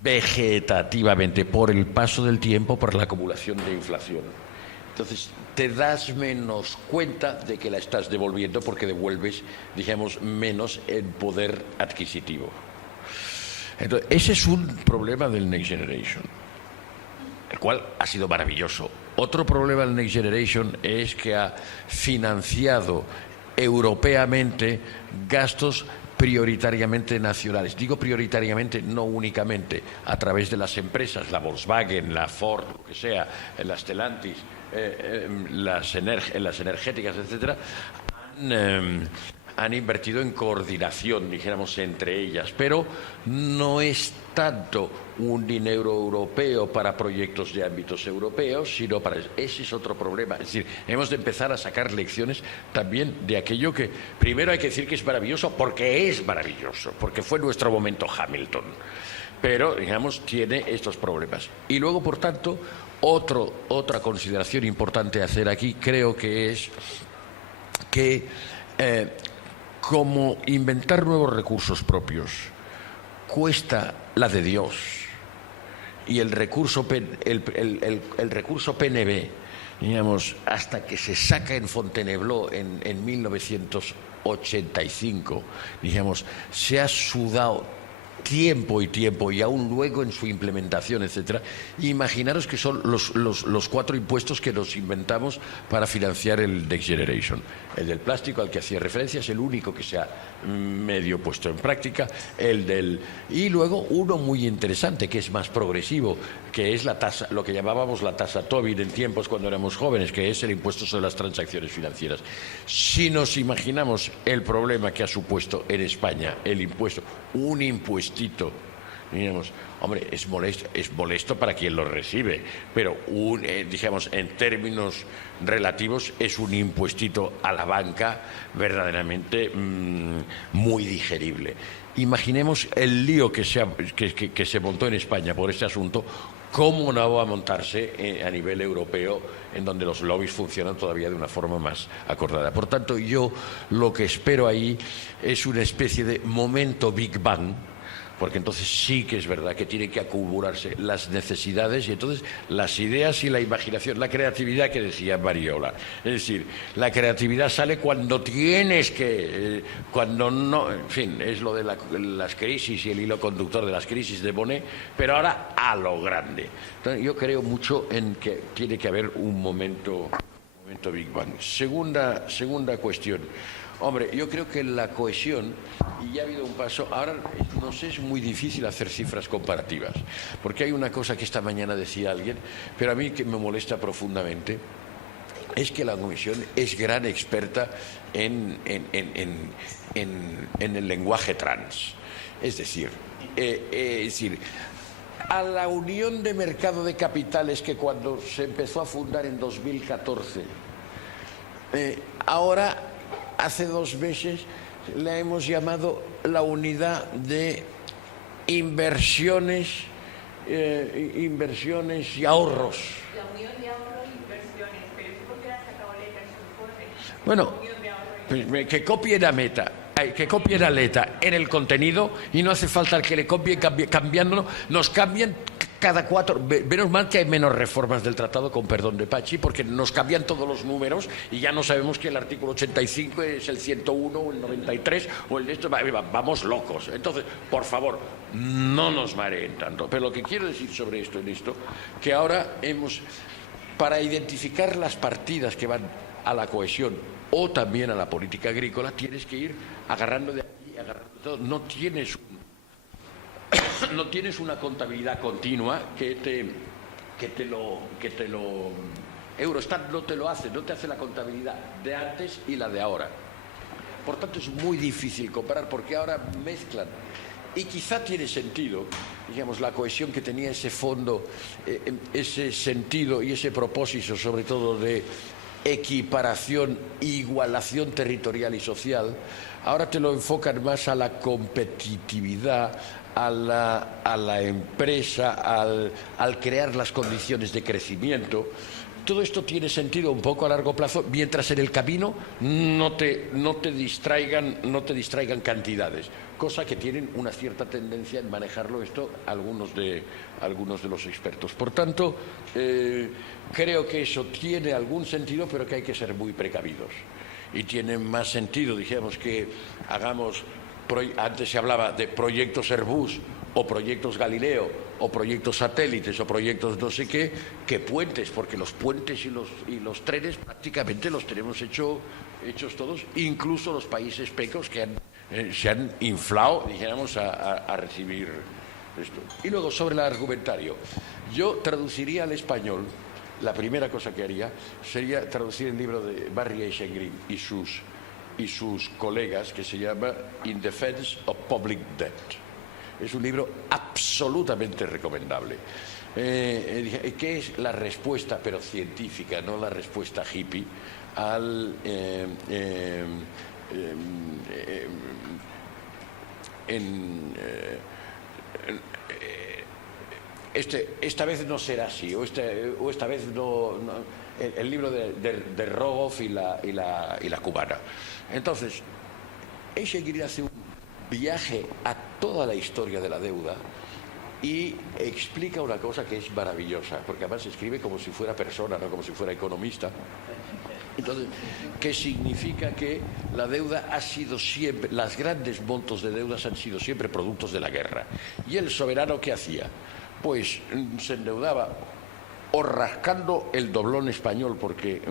vegetativamente, por el paso del tiempo, por la acumulación de inflación. Entonces, te das menos cuenta de que la estás devolviendo porque devuelves, digamos, menos en poder adquisitivo. Entonces, ese es un problema del Next Generation, el cual ha sido maravilloso. Otro problema del Next Generation es que ha financiado europeamente gastos prioritariamente nacionales. Digo prioritariamente, no únicamente a través de las empresas, la Volkswagen, la Ford, lo que sea, la Stellantis, las energéticas, etcétera, han invertido en coordinación, dijéramos, entre ellas, pero no es tanto un dinero europeo para proyectos de ámbitos europeos, sino para... Ese es otro problema. Es decir, hemos de empezar a sacar lecciones también de aquello que primero hay que decir que es maravilloso, porque fue nuestro momento Hamilton, pero, digamos, tiene estos problemas. Y luego, por tanto, otra consideración importante a hacer aquí creo que es que como inventar nuevos recursos propios cuesta la de Dios, y el recurso PNB, digamos, hasta que se saca en Fontainebleau en 1985, digamos, se ha sudado tiempo y aún luego en su implementación, etcétera. Imaginaros que son los 4 impuestos que nos inventamos para financiar el Next Generation. El del plástico, al que hacía referencia, es el único que se ha medio puesto en práctica. Y luego uno muy interesante, que es más progresivo, que es la tasa, lo que llamábamos la tasa Tobin en tiempos cuando éramos jóvenes, que es el impuesto sobre las transacciones financieras. Si nos imaginamos el problema que ha supuesto en España el impuesto, un impuestito, digamos, hombre, es molesto para quien lo recibe, pero digamos, en términos relativos es un impuestito a la banca verdaderamente muy digerible. Imaginemos el lío que se montó en España por este asunto, cómo no va a montarse a nivel europeo, en donde los lobbies funcionan todavía de una forma más acordada. Por tanto, yo lo que espero ahí es una especie de momento Big Bang, porque entonces sí que es verdad que tienen que acumularse las necesidades y entonces las ideas y la imaginación, la creatividad que decía Mariola. Es decir, la creatividad sale cuando tienes que, cuando no, en fin, es lo de las crisis y el hilo conductor de las crisis de Monet, pero ahora a lo grande. Entonces, yo creo mucho en que tiene que haber un momento Big Bang. Segunda cuestión. Hombre, yo creo que la cohesión, y ya ha habido un paso, ahora no sé, es muy difícil hacer cifras comparativas, porque hay una cosa que esta mañana decía alguien, pero a mí que me molesta profundamente, es que la Comisión es gran experta en el lenguaje trans. Es decir, a la Unión de Mercado de Capitales, que cuando se empezó a fundar en 2014, ahora... Hace 2 meses la hemos llamado la unidad de inversiones y ahorros. La unión de ahorro e inversiones, pero eso porque la sacado letra en su informe. Bueno, que copien a Meta, que copien a Leta en el contenido y no hace falta que le copien cambiándolo, nos cambian cada 4. Menos mal que hay menos reformas del tratado, con perdón de Pachi, porque nos cambian todos los números y ya no sabemos que el artículo 85 es el 101 o el 93 o el esto. Vamos locos. Entonces, por favor, no nos mareen tanto. Pero lo que quiero decir sobre esto, que ahora para identificar las partidas que van a la cohesión o también a la política agrícola, tienes que ir agarrando de aquí, agarrando de todo. No tienes una contabilidad continua que te lo Eurostat no te lo hace, no te hace la contabilidad de antes y la de ahora. Por tanto, es muy difícil comparar, porque ahora mezclan. Y quizá tiene sentido, digamos, la cohesión que tenía ese fondo, ese sentido y ese propósito, sobre todo de equiparación, igualación territorial y social. Ahora te lo enfocan más a la competitividad, a la empresa, al crear las condiciones de crecimiento. Todo esto tiene sentido un poco a largo plazo, mientras en el camino no te distraigan cantidades, cosa que tienen una cierta tendencia en manejarlo algunos de los expertos. Por tanto, creo que eso tiene algún sentido, pero que hay que ser muy precavidos. Y tiene más sentido, dijéramos, que hagamos, antes se hablaba de proyectos Airbus o proyectos Galileo o proyectos satélites o proyectos no sé qué, que puentes, porque los puentes y los trenes prácticamente los tenemos hechos todos, incluso los países pecos que se han inflado, dijéramos, a recibir esto. Y luego, sobre el argumentario, yo traduciría al español. La primera cosa que haría sería traducir el libro de Barry Eichengreen y sus colegas, que se llama In Defense of Public Debt. Es un libro absolutamente recomendable. ¿Qué es la respuesta, pero científica, no la respuesta hippie, esta vez no será así, o esta vez no, el libro de Rogoff y la cubana. Entonces, Eichengreen hace un viaje a toda la historia de la deuda y explica una cosa que es maravillosa, porque además escribe como si fuera persona, no como si fuera economista. Entonces, ¿qué significa? Que la deuda ha sido siempre, los grandes montos de deudas han sido siempre productos de la guerra. ¿Y el soberano qué hacía? Pues se endeudaba o rascando el doblón español, porque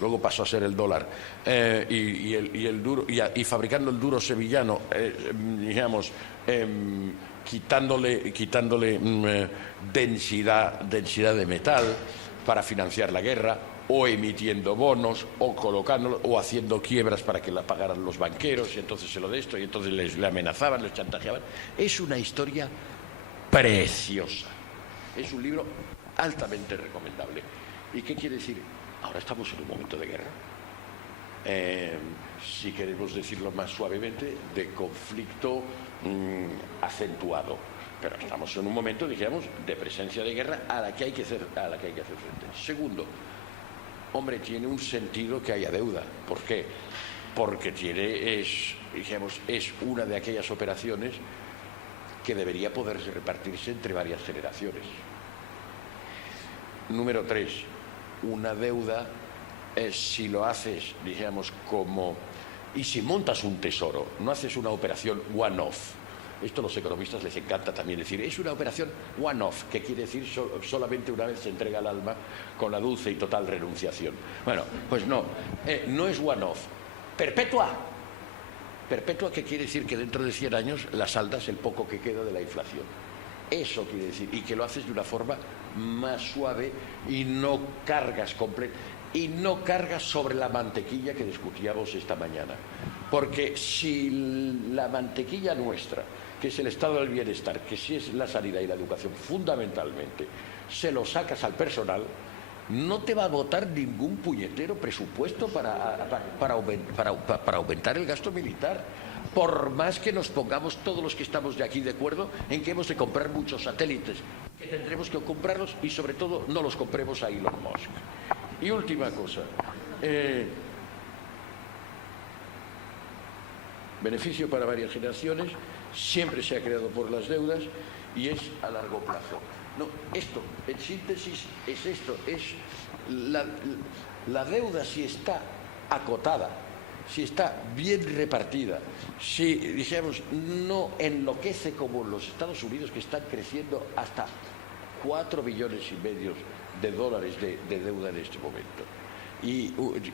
luego pasó a ser el dólar, y fabricando el duro sevillano, digamos, quitándole densidad de metal para financiar la guerra, o emitiendo bonos, o colocándolo, o haciendo quiebras para que la pagaran los banqueros, y entonces se lo de esto, y entonces le amenazaban, les chantajeaban. Es una historia preciosa. Es un libro altamente recomendable. ¿Y qué quiere decir? Ahora estamos en un momento de guerra. Si queremos decirlo más suavemente, de conflicto acentuado. Pero estamos en un momento, digamos, de presencia de guerra a la que hay que hacer frente. Segundo, hombre, tiene un sentido que haya deuda. ¿Por qué? Porque es una de aquellas operaciones que debería poderse repartirse entre varias generaciones. Número 3, una deuda, si lo haces, digamos, y si montas un tesoro, no haces una operación one-off. Esto a los economistas les encanta también decir, es una operación one-off, que quiere decir solamente una vez se entrega el alma con la dulce y total renunciación. Bueno, pues no es one-off, perpetua. Perpetua, que quiere decir que dentro de 100 años la saldas el poco que queda de la inflación. Eso quiere decir, y que lo haces de una forma más suave y no cargas sobre la mantequilla que discutíamos esta mañana. Porque si la mantequilla nuestra, que es el estado del bienestar, que sí es la sanidad y la educación fundamentalmente, se lo sacas al personal, no te va a votar ningún puñetero presupuesto para aumentar el gasto militar. Por más que nos pongamos todos los que estamos de aquí de acuerdo en que hemos de comprar muchos satélites, que tendremos que comprarlos, y sobre todo no los compremos a Elon Musk. Y última cosa, beneficio para varias generaciones, siempre se ha creado por las deudas y es a largo plazo. No, esto, en síntesis, es esto, es la deuda, si está acotada, si está bien repartida, si, dijéramos, no enloquece como los Estados Unidos, que están creciendo hasta 4,5 billones de dólares de deuda en este momento. Y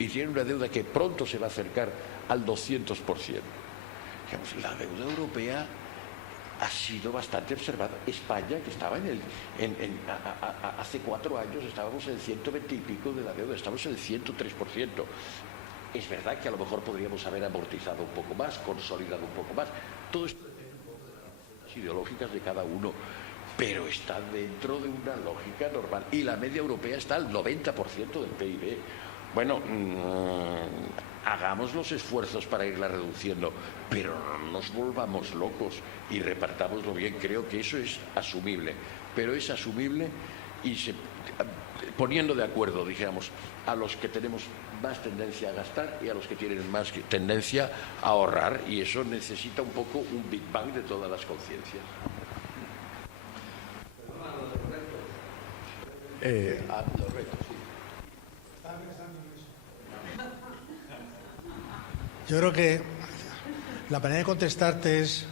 tiene una deuda que pronto se va a acercar al 200%. Digamos, la deuda europea ha sido bastante observada. España, que estaba hace 4 años estábamos en el 120 y pico de la deuda, estamos en el 103%. Es verdad que a lo mejor podríamos haber amortizado un poco más, consolidado un poco más. Todo esto depende un poco de las ideológicas de cada uno, pero está dentro de una lógica normal. Y la media europea está al 90% del PIB. Bueno, hagamos los esfuerzos para irla reduciendo, pero no nos volvamos locos y repartámoslo bien. Creo que eso es asumible, pero es asumible y poniendo de acuerdo, dijéramos, a los que tenemos más tendencia a gastar y a los que tienen más tendencia a ahorrar, y eso necesita un poco un Big Bang de todas las conciencias. Los retos, sí. Yo creo que la manera de contestarte es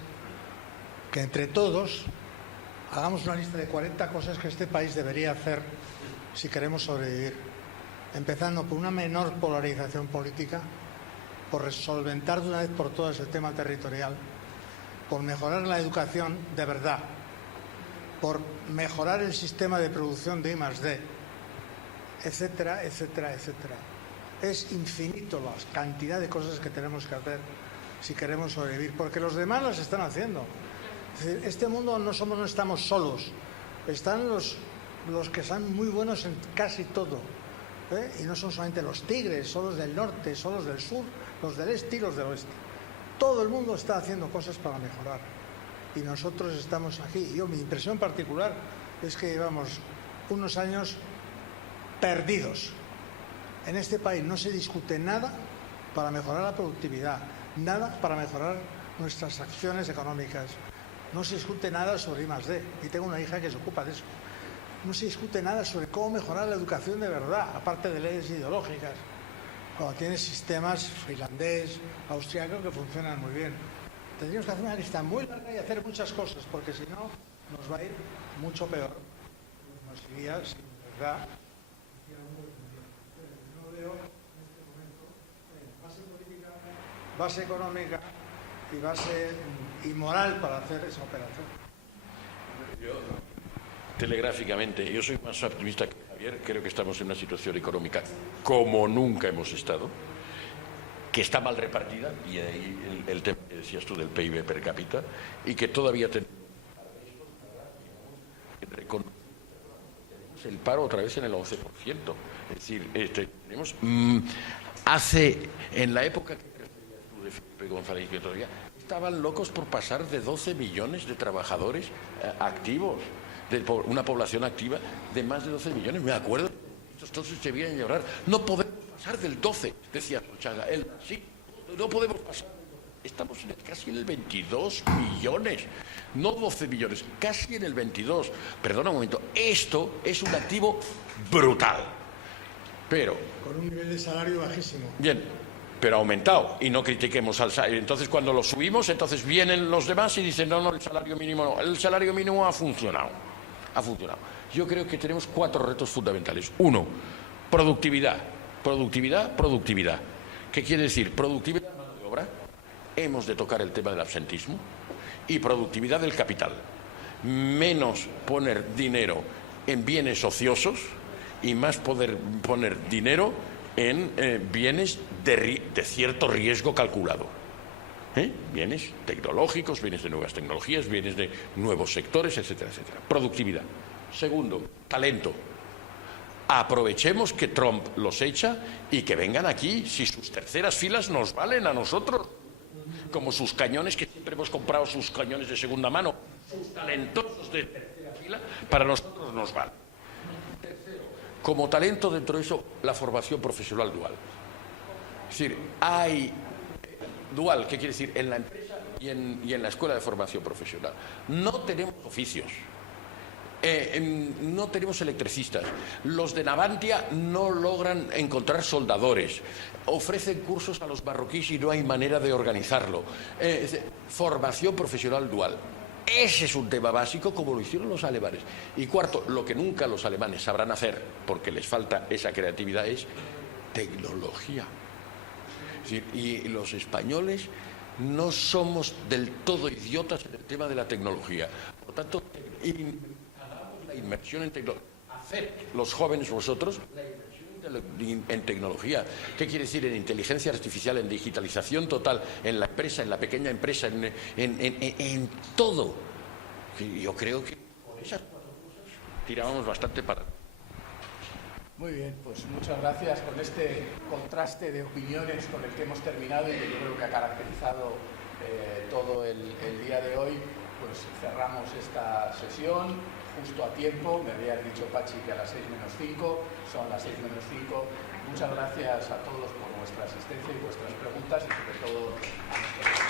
que entre todos hagamos una lista de 40 cosas que este país debería hacer si queremos sobrevivir, empezando por una menor polarización política, por solventar de una vez por todas el tema territorial, por mejorar la educación de verdad, por mejorar el sistema de producción de I+D, etcétera, etcétera, etcétera. Es infinito la cantidad de cosas que tenemos que hacer si queremos sobrevivir, porque los demás las están haciendo. Es decir, este mundo no estamos solos, están los que son muy buenos en casi todo, ¿eh? Y no son solamente los tigres, son los del norte, son los del sur, los del este y los del oeste. Todo el mundo está haciendo cosas para mejorar y nosotros estamos aquí. Mi impresión particular es que llevamos unos años perdidos. En este país no se discute nada para mejorar la productividad, nada para mejorar nuestras acciones económicas. No se discute nada sobre I+D. Y tengo una hija que se ocupa de eso. No se discute nada sobre cómo mejorar la educación de verdad, aparte de leyes ideológicas. Cuando tienes sistemas finlandés, austriaco, que funcionan muy bien. Tendríamos que hacer una lista muy larga y hacer muchas cosas, porque si no, nos va a ir mucho peor. Nos iría, sin verdad. No veo en este momento base política, base económica y base y moral para hacer esa operación. Telegráficamente, yo soy más optimista que Javier. Creo que estamos en una situación económica como nunca hemos estado, que está mal repartida, y ahí el tema que decías tú del PIB per cápita, y que todavía tenemos el paro otra vez en el 11%. Es decir, tenemos en la época que tú de Felipe González, que todavía estaban locos por pasar de 12 millones de trabajadores activos, de una población activa de más de 12 millones. Me acuerdo, entonces se veían llorar. No podemos pasar del 12, decía Sochaga. Sí, no podemos pasar. Estamos casi en el 22 millones, no 12 millones, casi en el 22. Perdona un momento, esto es un activo brutal, pero... Con un nivel de salario bajísimo. Bien, pero ha aumentado, y no critiquemos al salario. Entonces, cuando lo subimos, entonces vienen los demás y dicen, no, el salario mínimo no. El salario mínimo ha funcionado. Yo creo que tenemos 4 retos fundamentales. 1, productividad. ¿Qué quiere decir? Productividad de mano de obra. Hemos de tocar el tema del absentismo. Y productividad del capital. Menos poner dinero en bienes ociosos y más poder poner dinero en bienes de cierto riesgo calculado. Bienes tecnológicos, bienes de nuevas tecnologías, bienes de nuevos sectores, etcétera, etcétera. Productividad. Segundo, talento. Aprovechemos que Trump los echa y que vengan aquí, si sus terceras filas nos valen a nosotros, como sus cañones, que siempre hemos comprado sus cañones de segunda mano, sus talentosos de tercera fila, para nosotros nos valen. Tercero, como talento dentro de eso, la formación profesional dual. Es decir, hay dual, ¿qué quiere decir? En la empresa y en la escuela de formación profesional. No tenemos oficios. No tenemos electricistas. Los de Navantia no logran encontrar soldadores. Ofrecen cursos a los marroquíes y no hay manera de organizarlo. Formación profesional dual. Ese es un tema básico, como lo hicieron los alemanes. Y cuarto, lo que nunca los alemanes sabrán hacer, porque les falta esa creatividad, es tecnología. Es decir, y los españoles no somos del todo idiotas en el tema de la tecnología. Por tanto, hagamos la inmersión en tecnología. Hacer los jóvenes vosotros la inversión en tecnología. ¿Qué quiere decir? En inteligencia artificial, en digitalización total, en la empresa, en la pequeña empresa, en todo. Y yo creo que con esas cuatro cosas tirábamos bastante para. Muy bien, pues muchas gracias con este contraste de opiniones con el que hemos terminado y que yo creo que ha caracterizado todo el día de hoy. Pues cerramos esta sesión justo a tiempo. Me había dicho Pachi que a las 6 menos 5, son las 6 menos 5. Muchas gracias a todos por vuestra asistencia y vuestras preguntas y sobre todo a nuestros